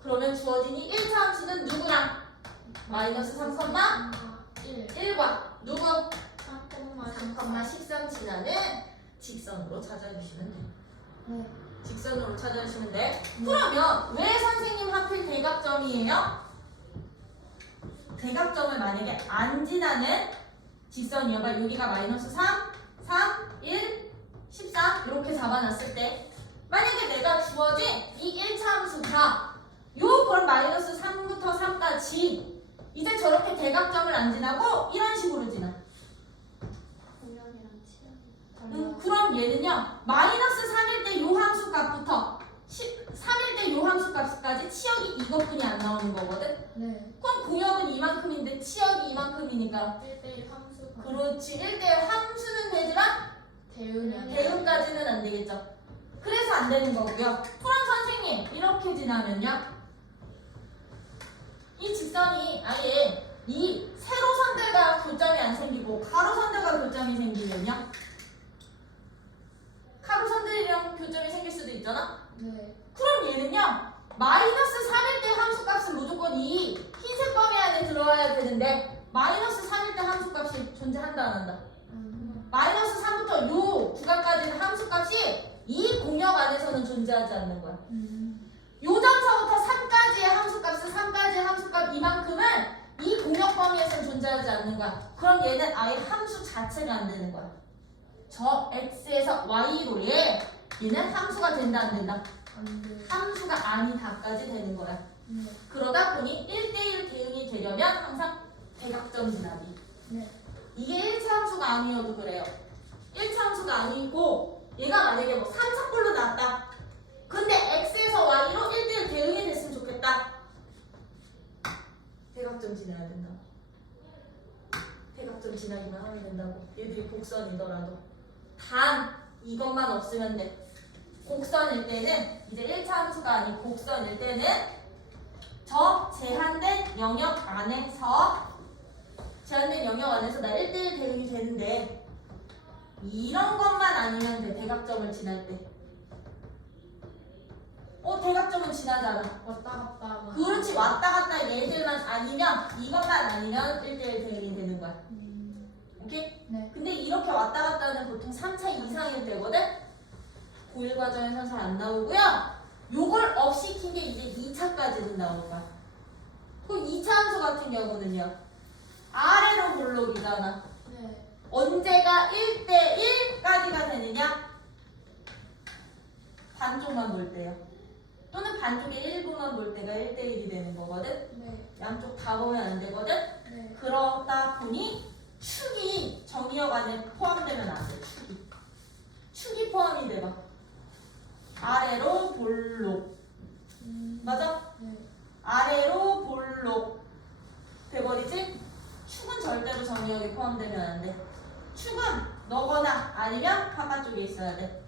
그러면 주어진 이 1차 함수는 누구랑? 마이너스 3, 1. 1과 누구? 3,13. 3,13 지나는 직선으로 찾아주시면 돼요. 네. 직선으로 찾아주시면 돼. 그러면 왜 선생님 하필 대각점이에요? 대각점을 만약에 안 지나는 직선이어봐. 여기가 마이너스 3, 3, 1, 13 이렇게 잡아놨을 때 만약에 내가 주어진 이 1차 함수가 그럼 마이너스 3부터 3까지 이제 저렇게 대각점을 안 지나고 이런 식으로 지나. 공역이랑 치역. 그럼 얘는요 마이너스 3일 때 요 함수 값부터 3일 때 요 함수 값까지 치역이 이것뿐이 안 나오는 거거든. 네. 그럼 공역은 이만큼인데 치역이 이만큼이니까 1대1 함수. 그렇지 1대1 함수는 되지만 대응이. 대응까지는 안 되겠죠. 그래서 안 되는 거고요. 그럼 선생님 이렇게 지나면요 이 직선이 아예 이 세로선들과 교점이 안 생기고 가로선들과 교점이 생기면요 가로선들이랑 교점이 생길 수도 있잖아. 네. 그럼 얘는요 마이너스 3일 때 함수값은 무조건 이 흰색 범위 안에 들어와야 되는데 마이너스 3일 때 함수값이 존재한다 안 한다? 마이너스 3부터 요 구간까지는 함수값이 이 공역 안에서는 존재하지 않는 거야. 요 점서부터 3까지의 함수값은 3까지의 함수값 이만큼은 이 공역 범위에서는 존재하지 않는 거야. 그럼 얘는 아예 함수 자체가 안 되는 거야. 저 x에서 y로 얘는 함수가 된다 안 된다? 안 돼. 함수가 아니다까지 되는 거야. 네. 그러다 보니 1대1 대응이 되려면 항상 대각점 지나기. 네. 이게 1차 함수가 아니어도 그래요. 1차 함수가 아니고 얘가 만약에 뭐 3차꼴로 나왔다. 근데 x에서 y로 1대1 대응이 됐으면 좋겠다. 대각점 지나야 된다고. 대각점 지나기만 하면 된다고. 얘들이 곡선이더라도. 단 이것만 없으면 돼. 곡선일 때는 이제 1차 함수가 아닌 곡선일 때는 저 제한된 영역 안에서 나 1대1 대응이 되는데 이런 것만 아니면 돼. 대각점을 지날 때. 대각점은 지나잖아. 왔다 갔다 하면. 그렇지. 왔다 갔다 얘들만 아니면 이것만 아니면 1대1 대응이 되는 거야. 오케이? 네. 근데 이렇게 왔다 갔다 하는 보통 3차 이상일 때거든? 고1 과정에서는 잘 안 나오고요. 요걸 업 시킨 게 이제 2차까지는 나올 거야. 그럼 2차 함수 같은 경우는요. 아래로 볼록이잖아. 네. 언제가 1대1까지가 되느냐? 반쪽만 볼 때요. 또는 반쪽의 일부만 볼 때가 1대1이 되는 거거든? 네. 양쪽 다 보면 안 되거든? 네. 그러다 보니 축이 정의역 안에 포함되면 안 돼. 축이 포함이 돼봐. 아래로 볼록. 맞아? 네. 아래로 볼록 돼버리지? 축은 절대로 정의역에 포함되면 안 돼. 축은 너거나 아니면 바깥쪽에 있어야 돼.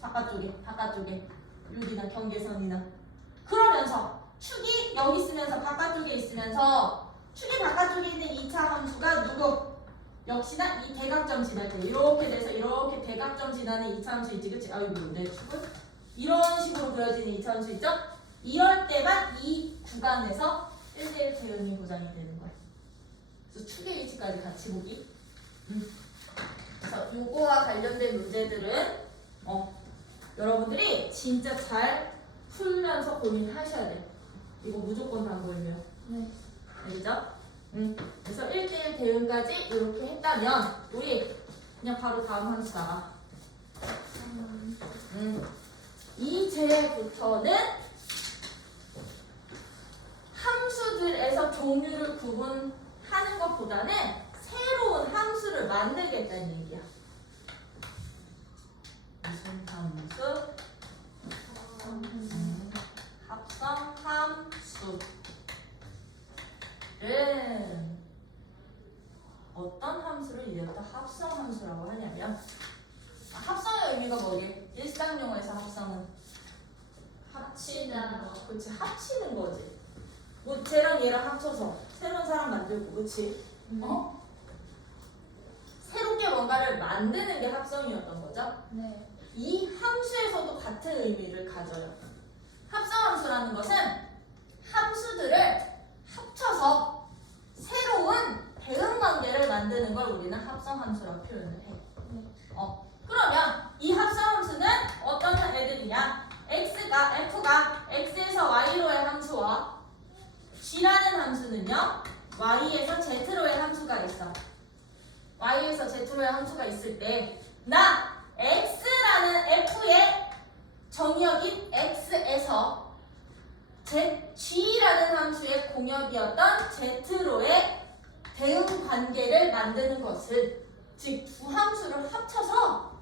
바깥쪽에 여기나 경계선이나. 그러면서 축이 여기 있으면서 바깥쪽에 있으면서 축이 바깥쪽에 있는 2차 함수가 누구? 역시나 이 대각점 지날 때 이렇게 돼서 이렇게 대각점 지나는 2차 함수 있지, 그치? 아이고 내 축을 이런 식으로 그려지는 2차 함수 있죠? 이럴 때만 이 구간에서 1대1 대응이 보장이 되는 거야. 그래서 축의 위치까지 같이 보기. 그래서 요거와 관련된 문제들은 여러분들이 진짜 잘 풀면서 고민하셔야 돼. 이거 무조건 단골이면. 네. 알겠죠? 그래서 1대1 대응까지 이렇게 했다면 우리 그냥 바로 다음 함수 나가. 이제부터는 함수들에서 종류를 구분하는 것보다는 새로운 함수를 만들겠다는 얘기야. 무슨 함수? 합성 함수를 어떤 함수를 이제부터 합성 함수라고 하냐면 합성의 의미가 뭐게? 일상 용어에서 합성은 합치는 거. 그렇지, 합치는 거지. 뭐 쟤랑 얘랑 합쳐서 새로운 사람 만들고, 그렇지? 어? 새롭게 뭔가를 만드는 게 합성이었던 거죠. 네. 이 함수에서도 같은 의미를 가져요. 합성함수라는 것은 함수들을 합쳐서 새로운 대응관계를 만드는 걸 우리는 합성함수라고 표현을 해. 그러면 이 합성함수는 어떤 애들이냐? F가 X에서 Y로의 함수와 G라는 함수는요, Y에서 Z로의 함수가 있어. Y에서 Z로의 함수가 있을 때, 나 X라는 F의 정의역인 X에서 G라는 함수의 공역이었던 Z로의 대응 관계를 만드는 것을, 즉 두 함수를 합쳐서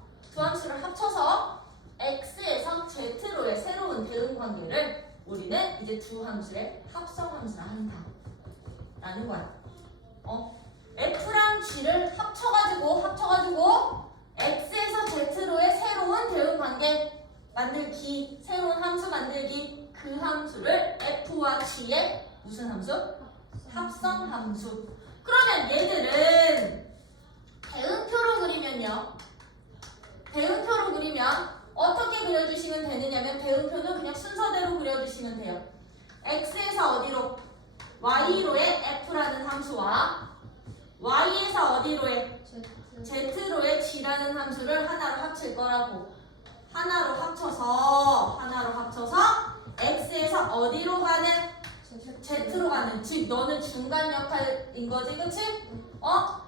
X에서 Z로의 새로운 대응 관계를 우리는 이제 두 함수의 합성함수라 한다 라는 거야. F랑 G를 합쳐가지고 X에서 Z로의 새로운 대응 관계 만들기, 새로운 함수 만들기, 그 함수를 F와 G의 무슨 함수? 합성함수. 그러면 얘들은 대응표로 그리면 어떻게 그려주시면 되느냐면, 대응표는 그냥 순서대로 그려주시면 돼요. X에서 어디로? Y로의 F라는 함수와 Y에서 어디로의? Z로의 G라는 함수를 하나로 합칠 거라고. 하나로 합쳐서 X에서 어디로 가는? Z로 가는. 즉 너는 중간 역할인 거지, 그치?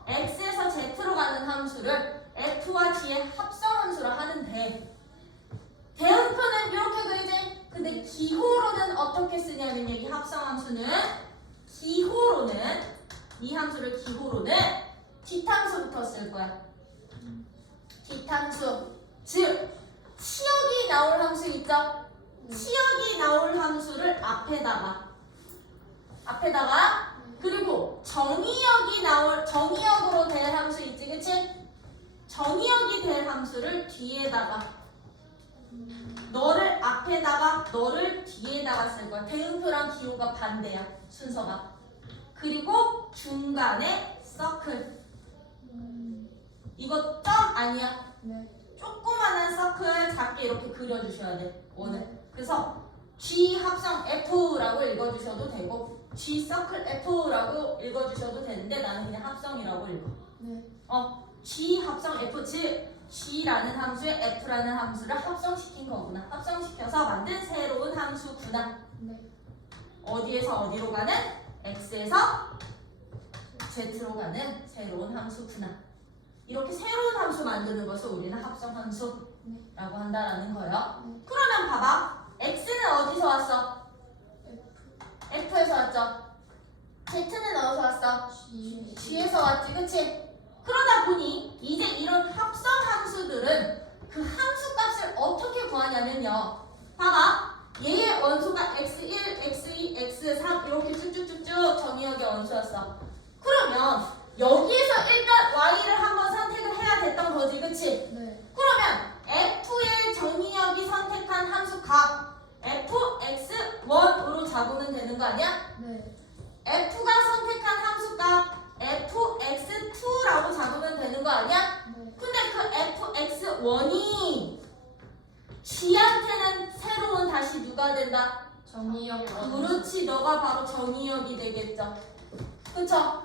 X에서 Z로 가는 함수를 F와 G의 합성함수라 하는데, 대응표는 이렇게 그리지? 근데 기호로는 어떻게 쓰냐면, 여기 합성함수는 이 함수를 기호로는 뒷함수부터 쓸 거야. 뒷함수. 즉 치역이 나올 함수 있죠? 치역이 나올 함수를 앞에다가 그리고 정의역으로 될 함수 있지, 그치? 정의역이 될 함수를 뒤에다가, 너를 앞에다가 너를 뒤에다가 쓸 거야. 대응표랑 기호가 반대야, 순서가. 그리고 중간에 서클. 이거 점 아니야. 네. 조그만한 서클 작게 이렇게 그려주셔야 돼, 원을. 그래서 G 합성 F라고 읽어주셔도 되고 G 서클 F라고 읽어주셔도 되는데, 나는 그냥 합성이라고 읽어. 네. G 합성 F, 즉 G라는 함수에 F라는 함수를 합성시킨 거구나. 합성시켜서 만든 새로운 함수구나. 네. 어디에서 어디로 가는? X에서 Z로 가는 새로운 함수구나. 이렇게 새로운 함수 만드는 것을 우리는 합성함수라고 한다라는 거예요. 그러면 봐봐. X는 어디서 왔어? F에서 왔죠. Z는 어디서 왔어? G에서 왔지, 그치? 그러다 보니 이제 이런 합성함수들은 그 함수 값을 어떻게 구하냐면요, 봐봐. 얘의 원소가 x1, x2, x3 이렇게 쭉쭉쭉쭉 정의역의 원소였어. 그러면 여기에서 일단 y를 한번 선택을 해야 됐던 거지, 그치? 네. 그러면 f의 정의역이 선택한 함수 값 fx1으로 잡으면 되는 거 아니야? 네. f가 선택한 함수 값 fx2라고 잡으면 되는 거 아니야? 네. 근데 그 fx1이 G한테는 새로운 다시 누가 된다? 정의역. 그렇지, 너가 바로 정의역이 되겠죠. 그쵸?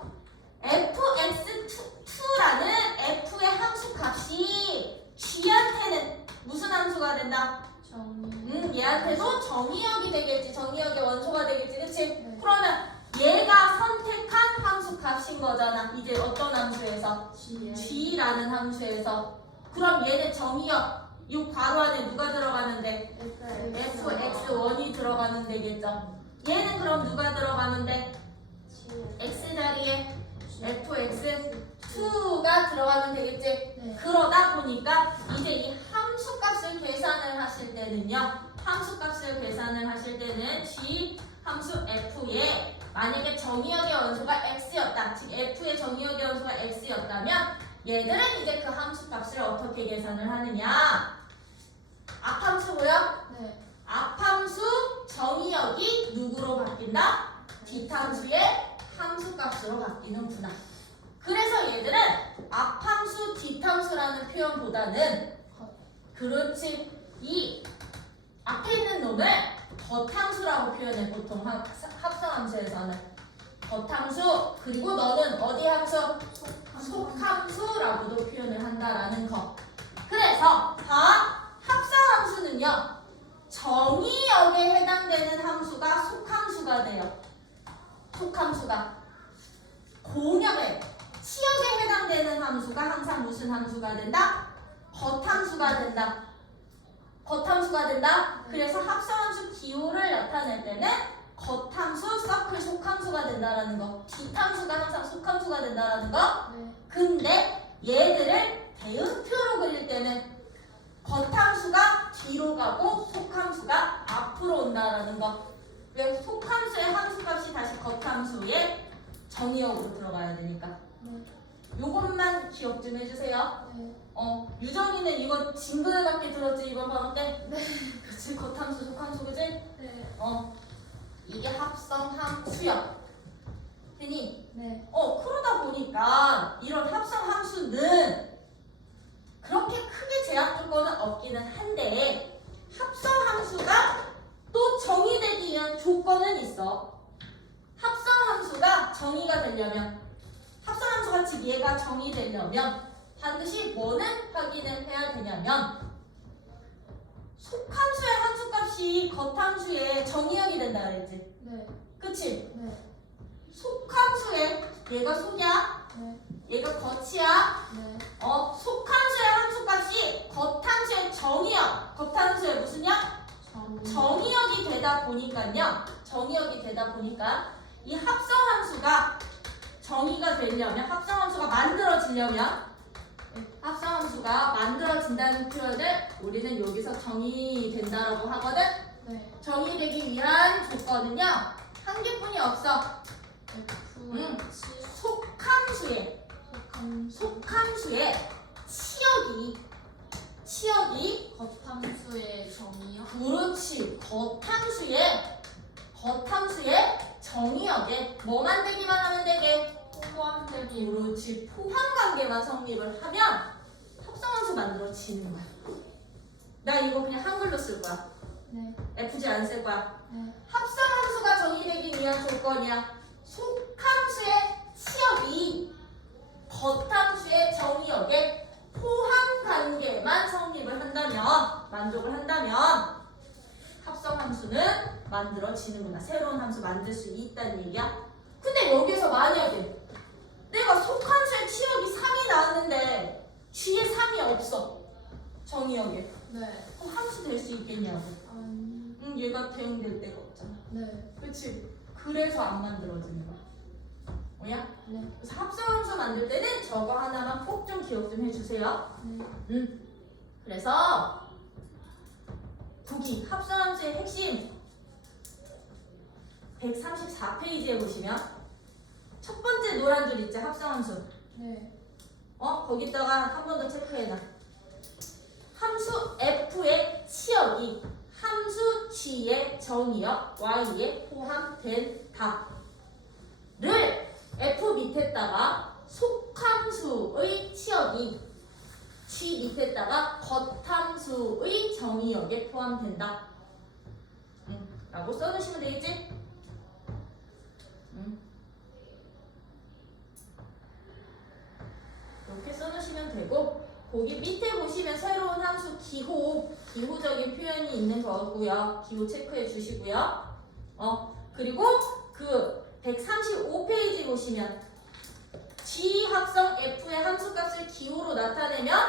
fx2라는 f의 함수 값이 G한테는 무슨 함수가 된다? 정의. 얘한테 얘한테도 정의역이 되겠지. 정의역의 원소가 되겠지. 그치? 네. 그러면 얘가 선택한 함수 값인 거잖아. 이제 어떤 함수에서? g라는 함수에서. 그럼 얘는 정의역 이 괄호 안에 누가 들어가면 돼? fx1이 들어가면 되겠죠. 얘는 그럼 누가 들어가면 돼? x 자리에 fx2가 들어가면 되겠지. 네. 그러다 보니까 이제 이 함수값을 계산을 하실 때는요. 함수값을 계산을 하실 때는 g 함수 f에 만약에 정의역의 원소가 x였다. 즉 f의 정의역의 원소가 x였다면 얘들은 이제 그 함수값을 어떻게 계산을 하느냐. 앞함수고요. 네. 앞함수 정의역이 누구로 바뀐다? 뒷함수의 함수값으로 바뀌는구나. 그래서 얘들은 앞함수, 뒷함수라는 표현보다는 그렇지 이 앞에 있는 놈을 겉함수라고 표현해. 보통 합성함수에서는 겉함수 그리고 너는 어디 함수? 속함수라고도 표현을 한다라는 거. 그래서 합성함수는요 정의역에 해당되는 함수가 속함수가 돼요. 속함수가 공역에 치역에 해당되는 함수가 항상 무슨 함수가 된다? 겉함수가 된다. 겉함수가 된다. 그래서 합성함수 기호를 나타낼 때는 겉함수, 서클, 속함수가 된다라는 거. 뒷함수가 항상 속함수가 된다라는 거. 네. 근데 얘들을 대응표로 그릴 때는 겉함수가 뒤로 가고 속함수가 앞으로 온다라는 거. 왜 속함수의 함수값이 다시 겉함수의 정의역으로 들어가야 되니까. 네. 요것만 기억 좀 해주세요. 네. 유정이는 이거 징글밖에 들었지 이번 방학 때? 네. 그치 겉함수 속함수 그치? 네. 이게 합성함수야. 괜히 네. 그러다 보니까 이런 합성함수는 그렇게 크게 제약 조건은 없기는 한데 합성함수가 또 정의되기 위한 조건은 있어. 합성함수가 정의가 되려면 합성함수가 즉 얘가 정의되려면 반드시 뭐는 확인을 해야 되냐면 속함수의 함수값이 겉함수의 정의역이 된다 그랬지. 네. 그치? 네. 속함수의 얘가 속이야? 네. 얘가 겉이야? 네. 속함수의 함수값이 겉함수의 정의역, 겉함수의 무슨역? 정의역이 되다 보니까요. 정의역이 되다 보니까 이 합성함수가 정의가 되려면 합성함수가 만들어지려면 합성함수가 만들어진다는 표현을 우리는 여기서 정의된다라고 하거든. 네. 정의되기 위한 조건은요 한 개뿐이 없어. 속함수의 치역이 겉함수의 정의요? 그렇지. 겉함수의 정의역에 뭐만 되기만 하면 되게. 포함되기. 그렇지. 포함관계만 성립을 하면 합성함수 만들어지는 거야. 나 이거 그냥 한글로 쓸 거야. 네. FG 안 쓸 거야. 네. 합성함수가 정의되기 위한 조건이야. 속함수의 치역이 겉함수의 정의역에 포함관계만 성립을 한다면, 만족을 한다면 합성함수는 만들어지는구나. 새로운 함수 만들 수 있다는 얘기야. 근데 여기서 만약에 내가 속함수의 치역이 3이 나왔는데 뒤에 3이 없어. 정의역에. 네. 그럼 함수 될 수 있겠냐고. 얘가 대응될 데가 없잖아. 네. 그치? 그래서 안 만들어지는 거야. 뭐야? 네. 그래서 합성함수 만들 때는 저거 하나만 꼭 좀 기억 좀 해주세요. 네. 그래서 국이 합성함수의 핵심 134페이지에 보시면 첫 번째 노란 줄 있지? 합성함수. 네. 거기다가 한 번 더 체크해놔. 함수 f의 치역이 함수 g의 정의역 y에 포함된 답을 f 밑에다가 속함수의 치역이 g 밑에다가 겉함수의 정의역에 포함된다. 라고 써놓으시면 되겠지? 이렇게 써놓으시면 되고 거기 밑에 보시면 새로운 함수 기호적인 표현이 있는 거고요. 기호 체크해 주시고요. 그리고 그 135페이지 보시면 G 합성 F의 함수값을 기호로 나타내면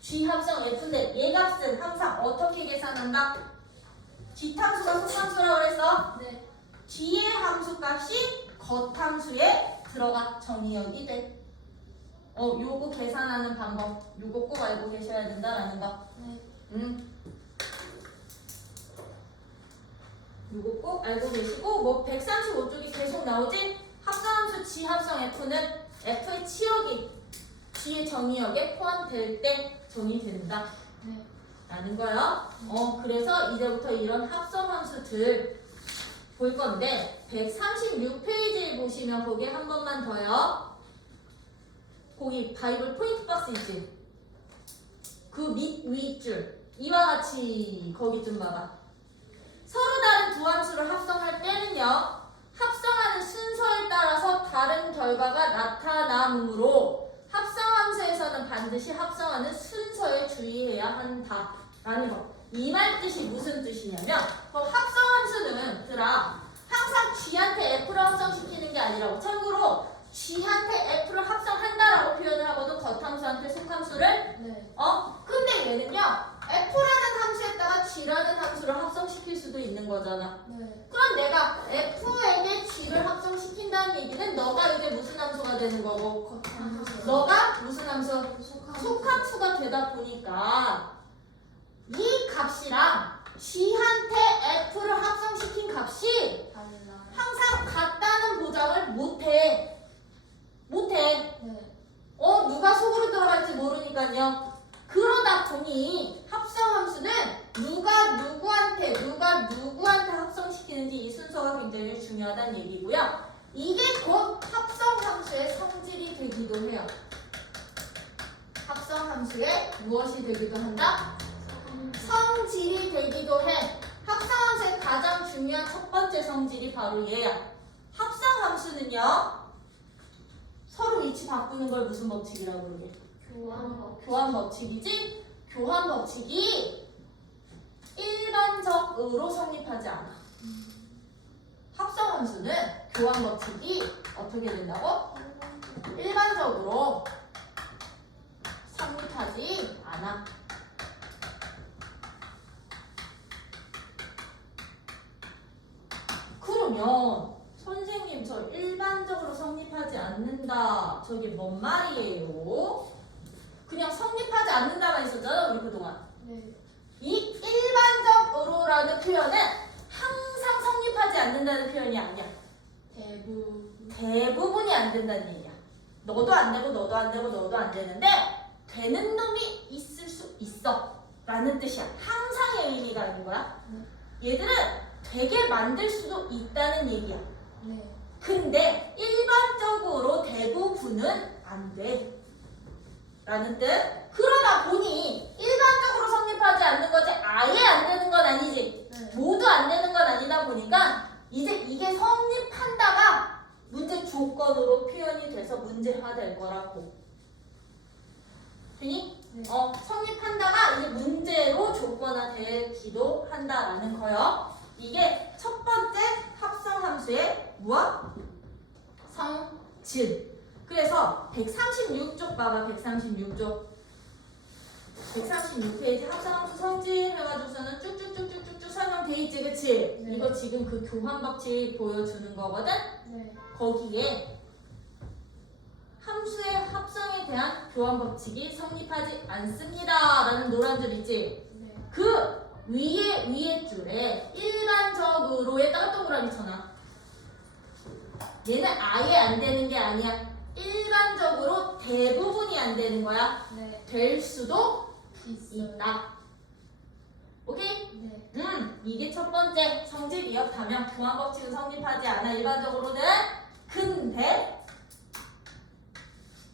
G 합성 F인데 얘 값은 항상 어떻게 계산한다? 뒷함수가 속함수라고 그랬어? 네. 뒤의 함수값이 겉함수에 들어가 정의역이 돼. 요거 계산하는 방법, 요거 꼭 알고 계셔야 된다라는 거. 네. 요거 꼭 알고 계시고, 뭐 135쪽이 계속 나오지? 합성함수 G 합성 F는 F의 치역이 G의 정의역에 포함될 때 정의된다. 네. 라는 거요. 그래서 이제부터 이런 합성함수들 볼 건데 136페이지에 보시면 거기에 한 번만 더요. 거기 바이블 포인트 박스 있지? 그 윗줄 이와 같이 거기 좀 봐봐. 서로 다른 두 함수를 합성할 때는요. 합성하는 순서에 따라서 다른 결과가 나타나므로 합성함수에서는 반드시 합성하는 순서에 주의해야 한다. 라는 거. 이 말 뜻이 무슨 뜻이냐면 합성함수는 항상 G한테 F를 합성시키는 게 아니라고. 참고로 G한테 F를 합성한다라고 표현을 하거든. 겉함수한테 속함수를. 네. 근데 얘는요. F라는 함수에다가 G라는 함수를 합성시킬 수도 있는 거잖아. 네. 그럼 내가 F에게 G를 합성시킨다는 얘기는 너가 이제 무슨 함수가 되는 거고 겉함수. 너가 무슨 함수? 속함수. 속함수가 되다 보니까 이 값이랑 G한테 F를 합성시킨 값이 달라. 항상 같다는 보장을 못해. 네. 누가 속으로 들어갈지 모르니까요. 그러다 보니 합성함수는 누가 누구한테 합성시키는지 이 순서가 굉장히 중요하다는 얘기고요. 이게 곧 합성함수의 성질이 되기도 해요. 합성함수의 무엇이 되기도 한다? 성질이 되기도 해. 합성함수의 가장 중요한 첫 번째 성질이 바로 얘야. 합성함수는요. 서로 위치 바꾸는 걸 무슨 법칙이라고 그러게? 교환 법칙이지? 교환 법칙이 일반적으로 성립하지 않아. 합성함수는 교환 법칙이 어떻게 된다고? 일반적으로 성립하지 않아. 그러면 선생님 저 일반적으로 성립하지 않는다. 저게 뭔 말이에요? 그냥 성립하지 않는다만 있었잖아 우리 그동안. 네. 이 일반적으로라는 표현은 항상 성립하지 않는다는 표현이 아니야. 대부분이 안 된다는 얘기야. 너도 안 되고 너도 안 되고 너도 안 되는데 되는 놈이 있을 수 있어 라는 뜻이야. 항상의 의미가 아닌 거야. 얘들은 되게 만들 수도 있다는 얘기야. 네. 근데 일반적으로 대부분은 안 돼. 라는 뜻. 그러다 보니 일반적으로 성립하지 않는 거지 아예 안 되는 건 아니지. 네. 모두 안 되는 건 아니다 보니까 이제 이게 성립한다가 문제 조건으로 표현이 돼서 문제화 될 거라고. 되니? 네. 성립한다가 이제 문제로 조건화 되기도 한다라는 거요. 이게 첫 번째 합성함수의 무엇? 성질. 그래서 136쪽 봐봐. 136쪽. 136페이지 합성함수 성질 해가지고서는 쭉쭉쭉쭉쭉 설명돼 있지, 그치? 네. 이거 지금 그 교환 법칙 보여주는 거거든? 네. 거기에 함수의 합성에 대한 교환 법칙이 성립하지 않습니다 라는 노란 줄 있지? 네. 그 위에 줄에 일반적으로에다가 동그라미 쳐놔. 얘는 아예 안 되는 게 아니야. 일반적으로 대부분이 안 되는 거야. 네. 될 수도 있어요. 있다. 오케이? 네. 이게 첫 번째 성질 이렇다면 교환 법칙은 성립하지 않아. 일반적으로는. 근데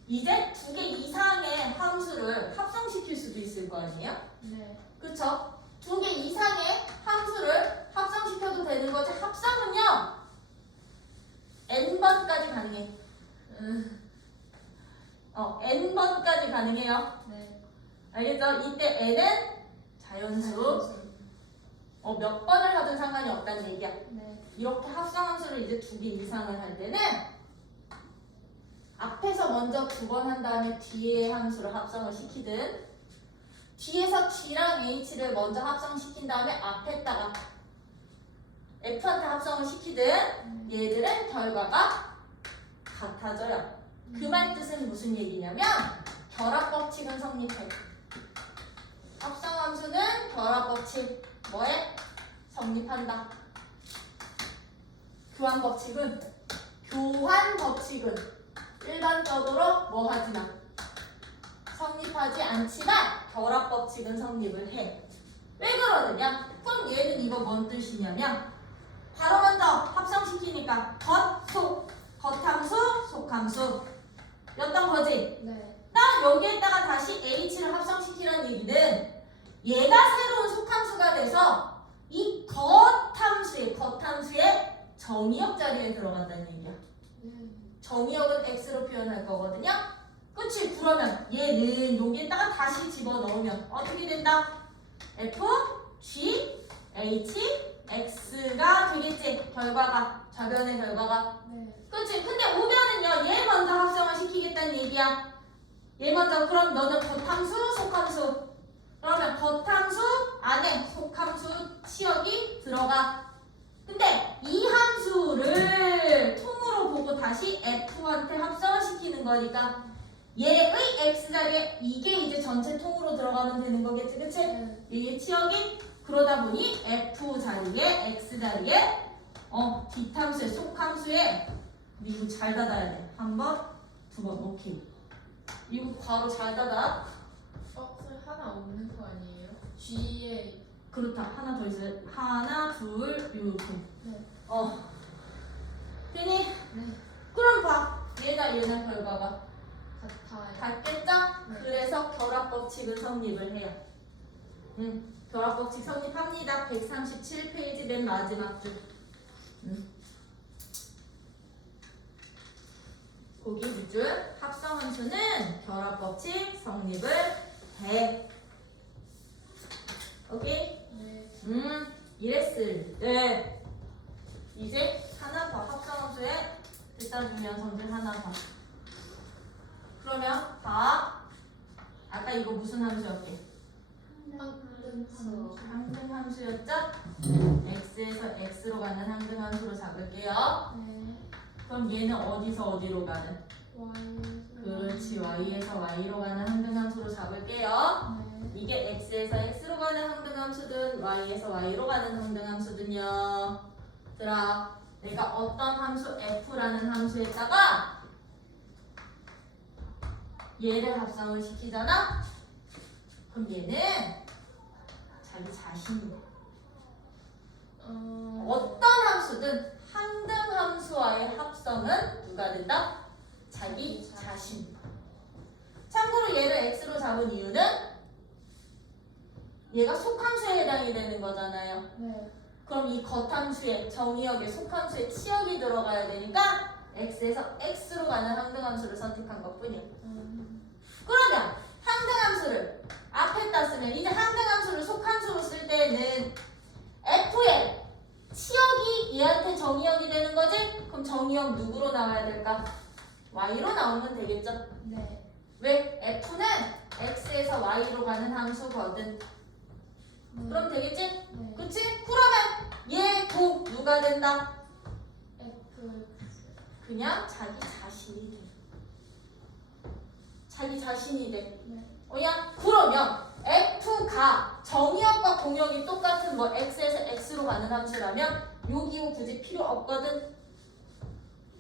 이제 두 개 이상의 함수를 합성시킬 수도 있을 거 아니에요? 네. 그쵸? 두 개 이상의 함수를 합성시켜도 되는 거지. 합성은요 n번까지 가능해. n번까지 가능해요. 네. 그래서 이때 n은 자연수. 몇 번을 하든 상관이 없다는 얘기야. 네. 이렇게 합성함수를 이제 2개 이상을 할 때는 앞에서 먼저 2번 한 다음에 뒤에 함수를 합성을 시키든 뒤에서 G랑 H를 먼저 합성시킨 다음에 앞에다가 F한테 합성을 시키든 얘들은 결과가 같아져요. 그 말 뜻은 무슨 얘기냐면 결합법칙은 성립해. 합성함수는 결합법칙 뭐에? 성립한다. 교환법칙은 일반적으로 뭐 하지만 성립하지 않지만 결합법칙은 성립을 해. 왜 그러느냐? 그럼 얘는 이거 뭔 뜻이냐면 바로 먼저 합성시키니까 겉함수, 속함수 였던 거지. 네. 나 여기에다가 다시 H를 합성시키라는 얘기는 얘가 새로운 속함수가 돼서 이 겉함수의 정의역 자리에 들어간다는 얘기야. 정의역은 X로 표현할 거거든요. 그치? 그러면 얘는 여기에다가 다시 집어넣으면 어떻게 된다? F, G, H, X가 되겠지? 결과가, 좌변의 결과가. 네. 그치? 근데 우변은요, 얘 먼저 합성을 시키겠다는 얘기야. 얘 먼저. 그럼 너는 겉함수, 속함수. 그러면 겉함수 안에 속함수 치역이 들어가. 근데 이 함수를 통으로 보고 다시 F한테 합성을 시키는 거니까 얘의 X자리에 이게 이제 전체 통으로 들어가면 되는 거겠지, 그치? 얘의 치역이 그러다 보니 F 자리에 X자리에 뒷함수에 속함수에 이거 잘 닫아야 돼. 한 번, 두 번, 오케이. 이거 바로 잘 닫아. 그 하나 없는 거 아니에요? G에 그렇다. 하나 더 있어요. 하나, 둘, 이렇게. 네. 되니? 네. 그럼 봐. 얘나 결과가 같아요. 같겠죠? 네. 그래서 결합법칙은 성립을 해요. 결합법칙 성립합니다. 137페이지 맨 마지막 줄. 거기 밑줄 합성함수는 결합법칙 성립을 해. 오케이? 네. 이랬을 때 이제 하나 더 합성함수에 일단 중요한 성질 하나 더. 그러면 봐. 아까 이거 무슨 함수였게? 항등함수였죠? x에서 x로 가는 항등함수로 잡을게요. 네. 그럼 얘는 어디서 어디로 가는? 그렇지, y에서 y로 가는 항등함수로 잡을게요. 네. 이게 x에서 x로 가는 항등함수든 y에서 y로 가는 항등함수든요. 들아, 내가 어떤 함수 f라는 함수에다가 얘를 합성을 시키잖아? 그럼 얘는 자기 자신이야. 어떤 함수든 항등함수와의 합성은 누가 된다? 자기 자신. 참고로 얘를 x로 잡은 이유는 얘가 속함수에 해당이 되는 거잖아요. 네. 그럼 이 겉함수에 정의역에 속함수에 치역이 들어가야 되니까 x에서 x로 가는 항등함수를 선택한 것뿐이야. 그러면 항등함수를 앞에다 쓰면 이제 항등함수를 속함수로 쓸 때는 f의 치역이 얘한테 정의역이 되는 거지? 그럼 정의역 누구로 나와야 될까? y로 나오면 되겠죠? 네. 왜? f는 x에서 y로 가는 함수거든. 그럼 되겠지? 네. 그치? 그러면 얘도 누가 된다? F. 그냥 자기 자신이 돼. 자기 자신이 돼. 네. 그러면 f가 정의역과 공역이 똑같은 뭐 x에서 x로 가는 함수라면 여기고 굳이 필요 없거든.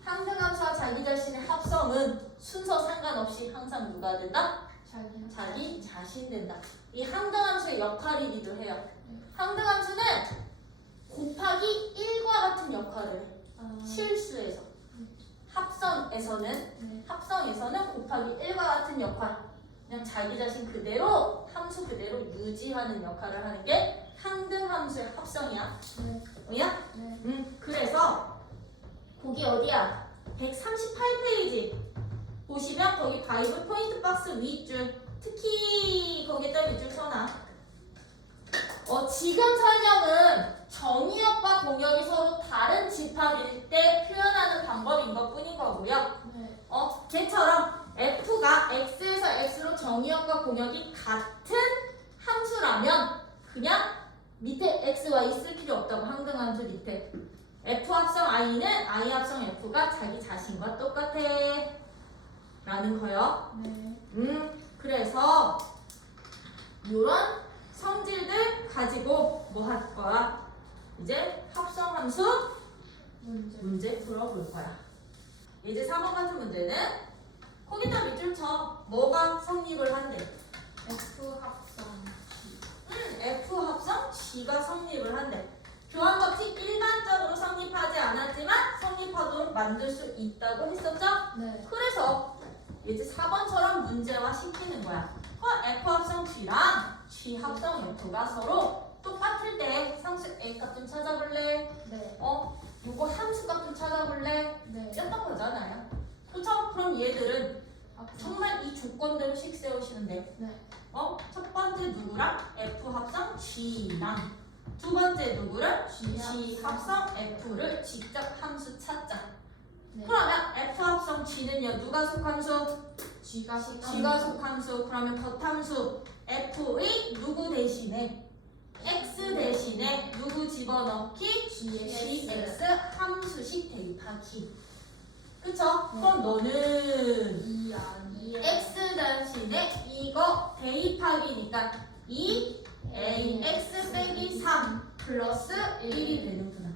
항등함수와 자기 자신의 합성은 순서 상관없이 항상 누가 된다? 자기 자신 된다. 이 항등함수의 역할이기도 해요. 항등함수는 곱하기 1과 같은 역할을 해. 실수에서. 합성에서는 곱하기 1과 같은 역할. 그냥 자기 자신 그대로 함수 그대로 유지하는 역할을 하는 게 항등함수의 합성이야. 뭐야? 그래서 거기 어디야? 138페이지 보시면 거기 바이블 포인트 박스 윗줄 특히 거기다 밑줄 쳐놔. 지금 설명은 정의역과 공역이 서로 다른 집합일 때 표현하는 방법인 것 뿐인 거고요. 네. 걔처럼 f가 x에서 x로 정의역과 공역이 같은 함수라면 그냥 밑에 x, y 쓸 필요 없다고. 항등함수 밑에 f 합성 i는 i 합성 f가 자기 자신과 똑같아 라는 거요. 네. 그래서 요런 성질들 가지고 뭐 할 거야? 이제 합성함수 문제 풀어볼 거야. 이제 4번 같은 문제는 거기다 밑줄 쳐. 뭐가 성립을 한대? F 합성 F 합성 G가 성립을 한대. 교환 법칙 일반적으로 성립하지 않았지만 성립하도록 만들 수 있다고 했었죠? 네. 그래서 이제 4번처럼 문제화 시키는 거야. F 합성 G랑 G 합성 F가 서로 똑같을 때 상수 A 값 좀 찾아볼래? 네. 요거 함수 값 좀 찾아볼래? 네. 이었던 거잖아요. 그렇죠? 그럼 얘들은 합성. 정말 이 조건대로 식 세우시는데 네. 첫 번째 누구랑? F 합성 G랑 두 번째 누구를? G 합성 F를 직접 함수 찾자. 네. 그러면 F 합성 G는요 누가 속함수? G가 G가 속함수. 그러면 겉함수 F의 누구 대신에 X 대신에 누구 집어넣기? GX 함수식 대입하기. 그쵸? 네. 그럼 너는 이 아니 X 대신에 이거 대입하기니까 2AX 빼기 3 플러스 1이 되는구나.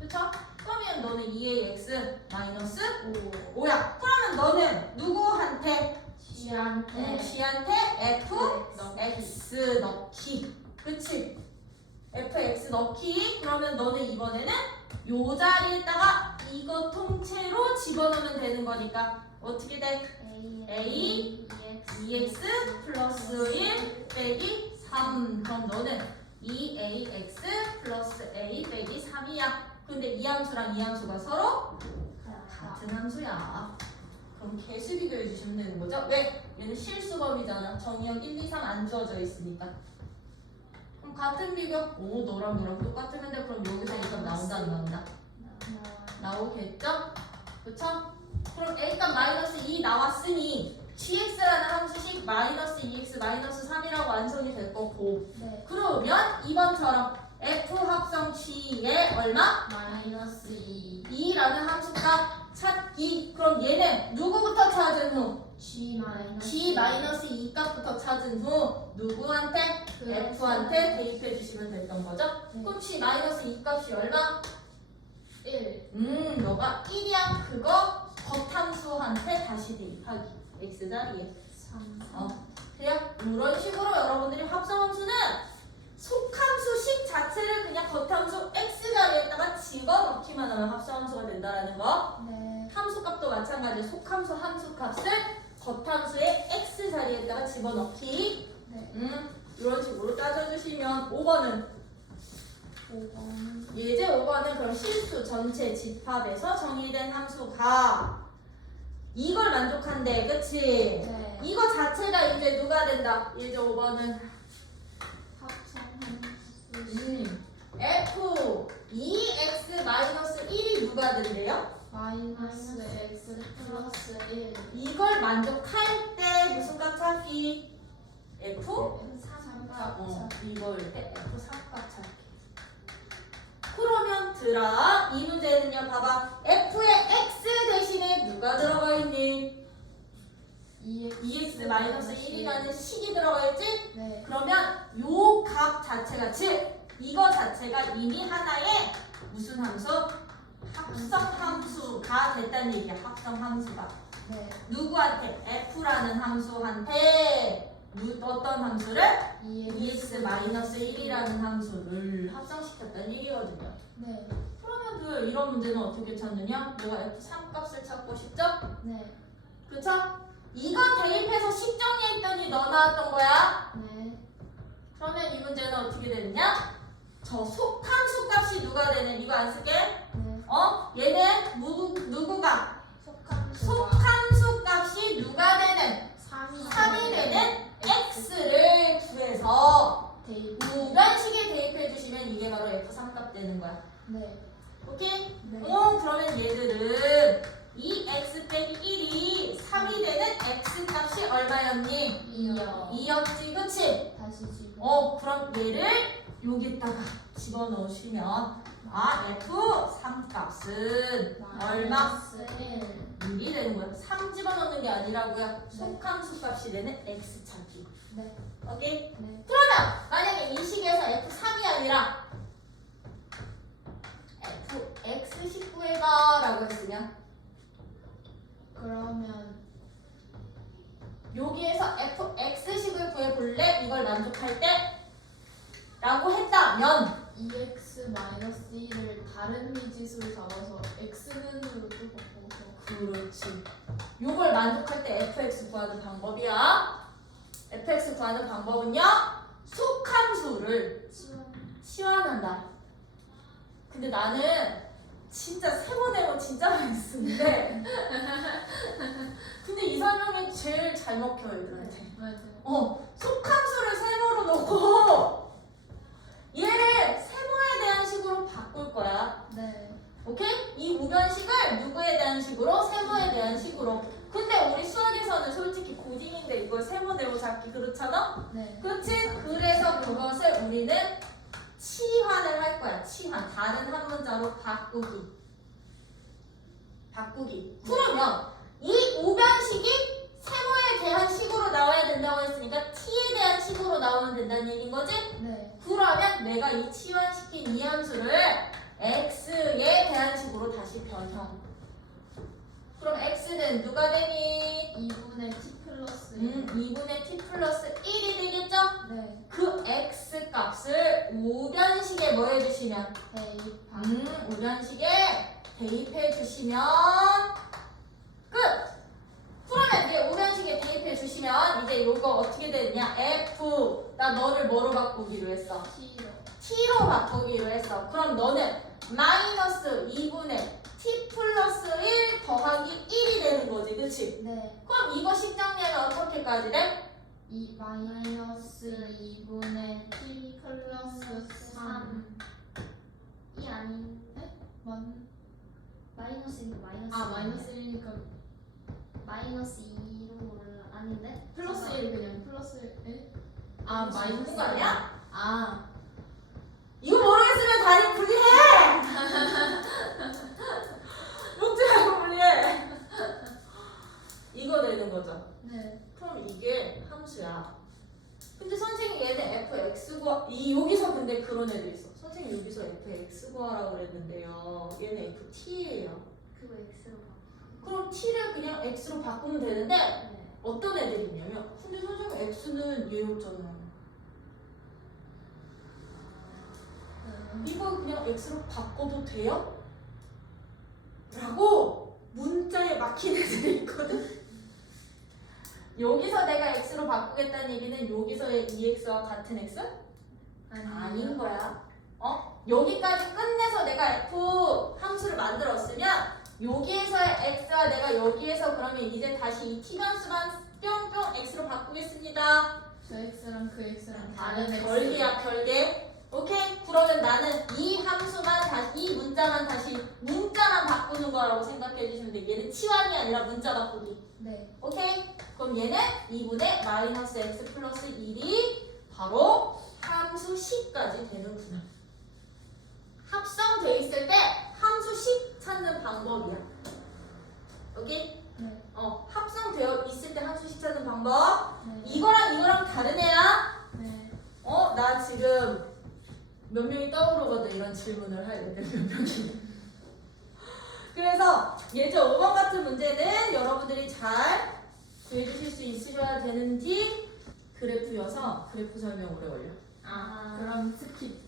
그쵸? 그러면 너는 2AX 마이너스 5야. 그러면 너는 누구한테? G한테 G한테 FX 넣기. 그치? FX 넣기. 그러면 너는 이번에는 요 자리에다가 이거 통째로 집어넣으면 되는 거니까 어떻게 돼? A, EX 플러스 1 빼기 3. 그럼 너는 2AX 플러스 A 빼기 3이야. 근데 이 함수랑 이 함수가 서로 같은 함수야. 그럼 개수 비교해 주시면 되는 거죠? 왜? 얘는 실수범위잖아. 정의역 1, 2, 3 안 주어져 있으니까. 그럼 같은 비교? 오, 너랑 너랑 똑같으면 돼. 그럼 여기서 일단 나온다 안 나온다? 나오겠죠? 그쵸? 그럼 A값 마이너스 2 나왔으니 GX라는 함수식 마이너스 2X 마이너스 3이라고 완성이 될 거고. 네. 그러면 2번처럼 F 합성 G의 얼마? 마이너스 2 2라는 함수값 찾기. 그럼 얘는 누구부터 찾은 후? G 마이너스 G 마이너스 2 값부터 찾은 후 누구한테? F한테 대입해 주시면 됐던 거죠? 네. 그럼 G 마이너스 2 값이 얼마? 1 너가 1이야. 그거 겉함수한테 다시 대입하기. X 자리에. 3 그래요? 이런 식으로 여러분들이 합성함수는 속함수식 자체를 그냥 겉함수 X 자리에다가 집어넣기만 하면 합성함수가 된다라는 거. 네. 함수값도 마찬가지로 속함수 함수값을 겉함수의 X 자리에다가 집어넣기. 네. 이런 식으로 따져주시면 5번은 5번 예제 5번은 그럼 실수 전체 집합에서 정의된 함수가 이걸 만족한대. 그치? 네. 이거 자체가 이제 누가 된다? 예제 5번은 합성함수 F 2X 마이너스 1이 누가 된대요? 마이너스 X 플러스 1 이걸 만족할 때 무슨 값 찾기? F? 삼각 이걸 때 F 3값 찾기. 그러면 들아 이 문제는요 봐봐 F의 X 대신에 누가 들어가 있니? 2X 마이너스 1이라는 식이 들어가 있지? 네. 그러면 요 값 자체가 즉 이거 자체가 이미 하나의 무슨 함수? 합성함수가 됐다는 얘기야. 합성함수가 네. 누구한테? F라는 함수한테 어떤 함수를? 2x 마이너스 1이라는 함수를 합성시켰다는 얘기거든요. 네. 그러면 이런 문제는 어떻게 찾느냐? 내가 F3 값을 찾고 싶죠? 네. 그쵸? 이거 대입해서 식 정리했더니 너 나왔던 거야. 네. 그러면 이 문제는 어떻게 되느냐? 저 속함수 값이 누가 되는 이거 안 쓰게? 네. 얘는 누구가? 속함수가 속함수 값이 누가 되는? 3이 3이 되는 x를 구해서 대입. 우변식에 대입해 주시면 이게 바로 f3 값 되는 거야. 네. 오케이? 네. 그러면 얘들은 이 x 빼기 1이 3이 되는 x 값이 얼마였니? 2요. 2였지, 그치? 다시 지금. 그럼 얘를 여기다가 집어넣으시면 f3 값은 얼마? 6이 되는 거야. 3 집어넣는 게 아니라고요. 속함수 값이 되는 x 찾기. 네. 오케이? 네. 그러면 만약에 이 식에서 f3이 아니라 fx19해봐 라고 했으면 그러면 여기에서 fx식을 구해볼래? 이걸 만족할 때? 라고 했다면 2x-1을 다른 미지수를 잡아서 x는으로 또 바꿔서. 그렇지. 요걸 만족할 때 fx 구하는 방법이야. fx 구하는 방법은요. 속함수를 치환한다. 근데 나는 진짜 세모네모 진짜 많이 쓰는데 근데 이 설명이 제일 잘 먹혀요 애들한테. 맞아요. 속함수를 세모로 놓고 얘를 세모에 대한 식으로 바꿀 거야. 네. 오케이? 이 우변식을 누구에 대한 식으로? 세모에 대한 식으로. 근데 우리 수학에서는 솔직히 고딩인데 이걸 세모 네모 잡기 그렇잖아? 네. 그치? 그래서 그것을 우리는 치환을 할 거야. 치환. 다른 한 문자로 바꾸기. 그러면 이 우변식이 세모에 대한 식으로 나와야 된다고 했으니까 t에 대한 식으로 나오면 된다는 얘기인 거지? 네. 그러면 내가 이 치환시킨 이 함수를 x에 대한 식으로 다시 변형. 그럼 x는 누가 되니? 2분의 t 플러스 2분의 t 플러스 1이 되겠죠? 네. 그 x 값을 우변식에 뭐 해주시면? 대입. 우변식에 대입해 주시면 끝! 그러면 이제 우변식에 대입해 주시면 이제 요거 어떻게 되느냐? f 나 너를 뭐로 바꾸기로 했어? t로. t로 바꾸기로 했어. 그럼 너는 마이너스 2분의 t 플러스 1 더하기 1이 되는 거지, 그치? 네. 그럼 이거 식정리하면 어떻게까지 돼? 마이너스 2분의 t 플러스 3. 이 아닌 마이너스인데 마이너스 마이너스 1이니까 마이너스 2로 아닌데? 플러스 1 그냥 플러스 1? 맞는 거 아니야? 이거 모르겠으면 다리 분리해! 욕지하고 분리해! 이거 되는 거죠. 네. 그럼 이게 함수야. 근데 선생님 얘는 fx 구하 여기서 근데 그런 애도 있어. 선생님 여기서 fx 구하라고 그랬는데요. 얘는 ft예요. 그거 x로 바꿔. 그럼 t를 그냥 x로 바꾸면 되는데 네. 어떤 애들이 있냐면 근데 선생님 x는 얘였잖아요. 이거 그냥 x로 바꿔도 돼요? 라고 문자에 막힌 애들이 있거든? 여기서 내가 x로 바꾸겠다는 얘기는 여기서의 2x와 같은 x? 아닌 거야. 여기까지 끝내서 내가 f 함수를 만들었으면 여기에서의 x와 내가 여기에서 그러면 이제 다시 이 t 변수만 뿅뿅 x로 바꾸겠습니다. 저 x랑 그 x랑 다른 x. 별개야, 별개. 오케이? 그러면 나는 이 함수만 다시 이 문자만 다시 문자만 바꾸는 거라고 생각해 주시면 돼. 얘는 치환이 아니라 문자 바꾸기. 네. 오케이? 그럼 얘는 2분의 마이너스 x 플러스 1이 바로 함수 c까지 되는구나. 합성돼 있을 때 함수 c 찾는 방법이야. 오케이? 네. 합성되어 있을 때 함수 c 찾는 방법. 네. 이거랑 다른 애야. 네. 나 지금 몇 명이 떠오르거든 이런 질문을 할 애들 몇 명이. 그래서 예전 5번 같은 문제는 여러분들이 잘 구해주실 수 있으셔야 되는지 그래프여서 그래프 설명 오래 걸려. 그럼 스킵.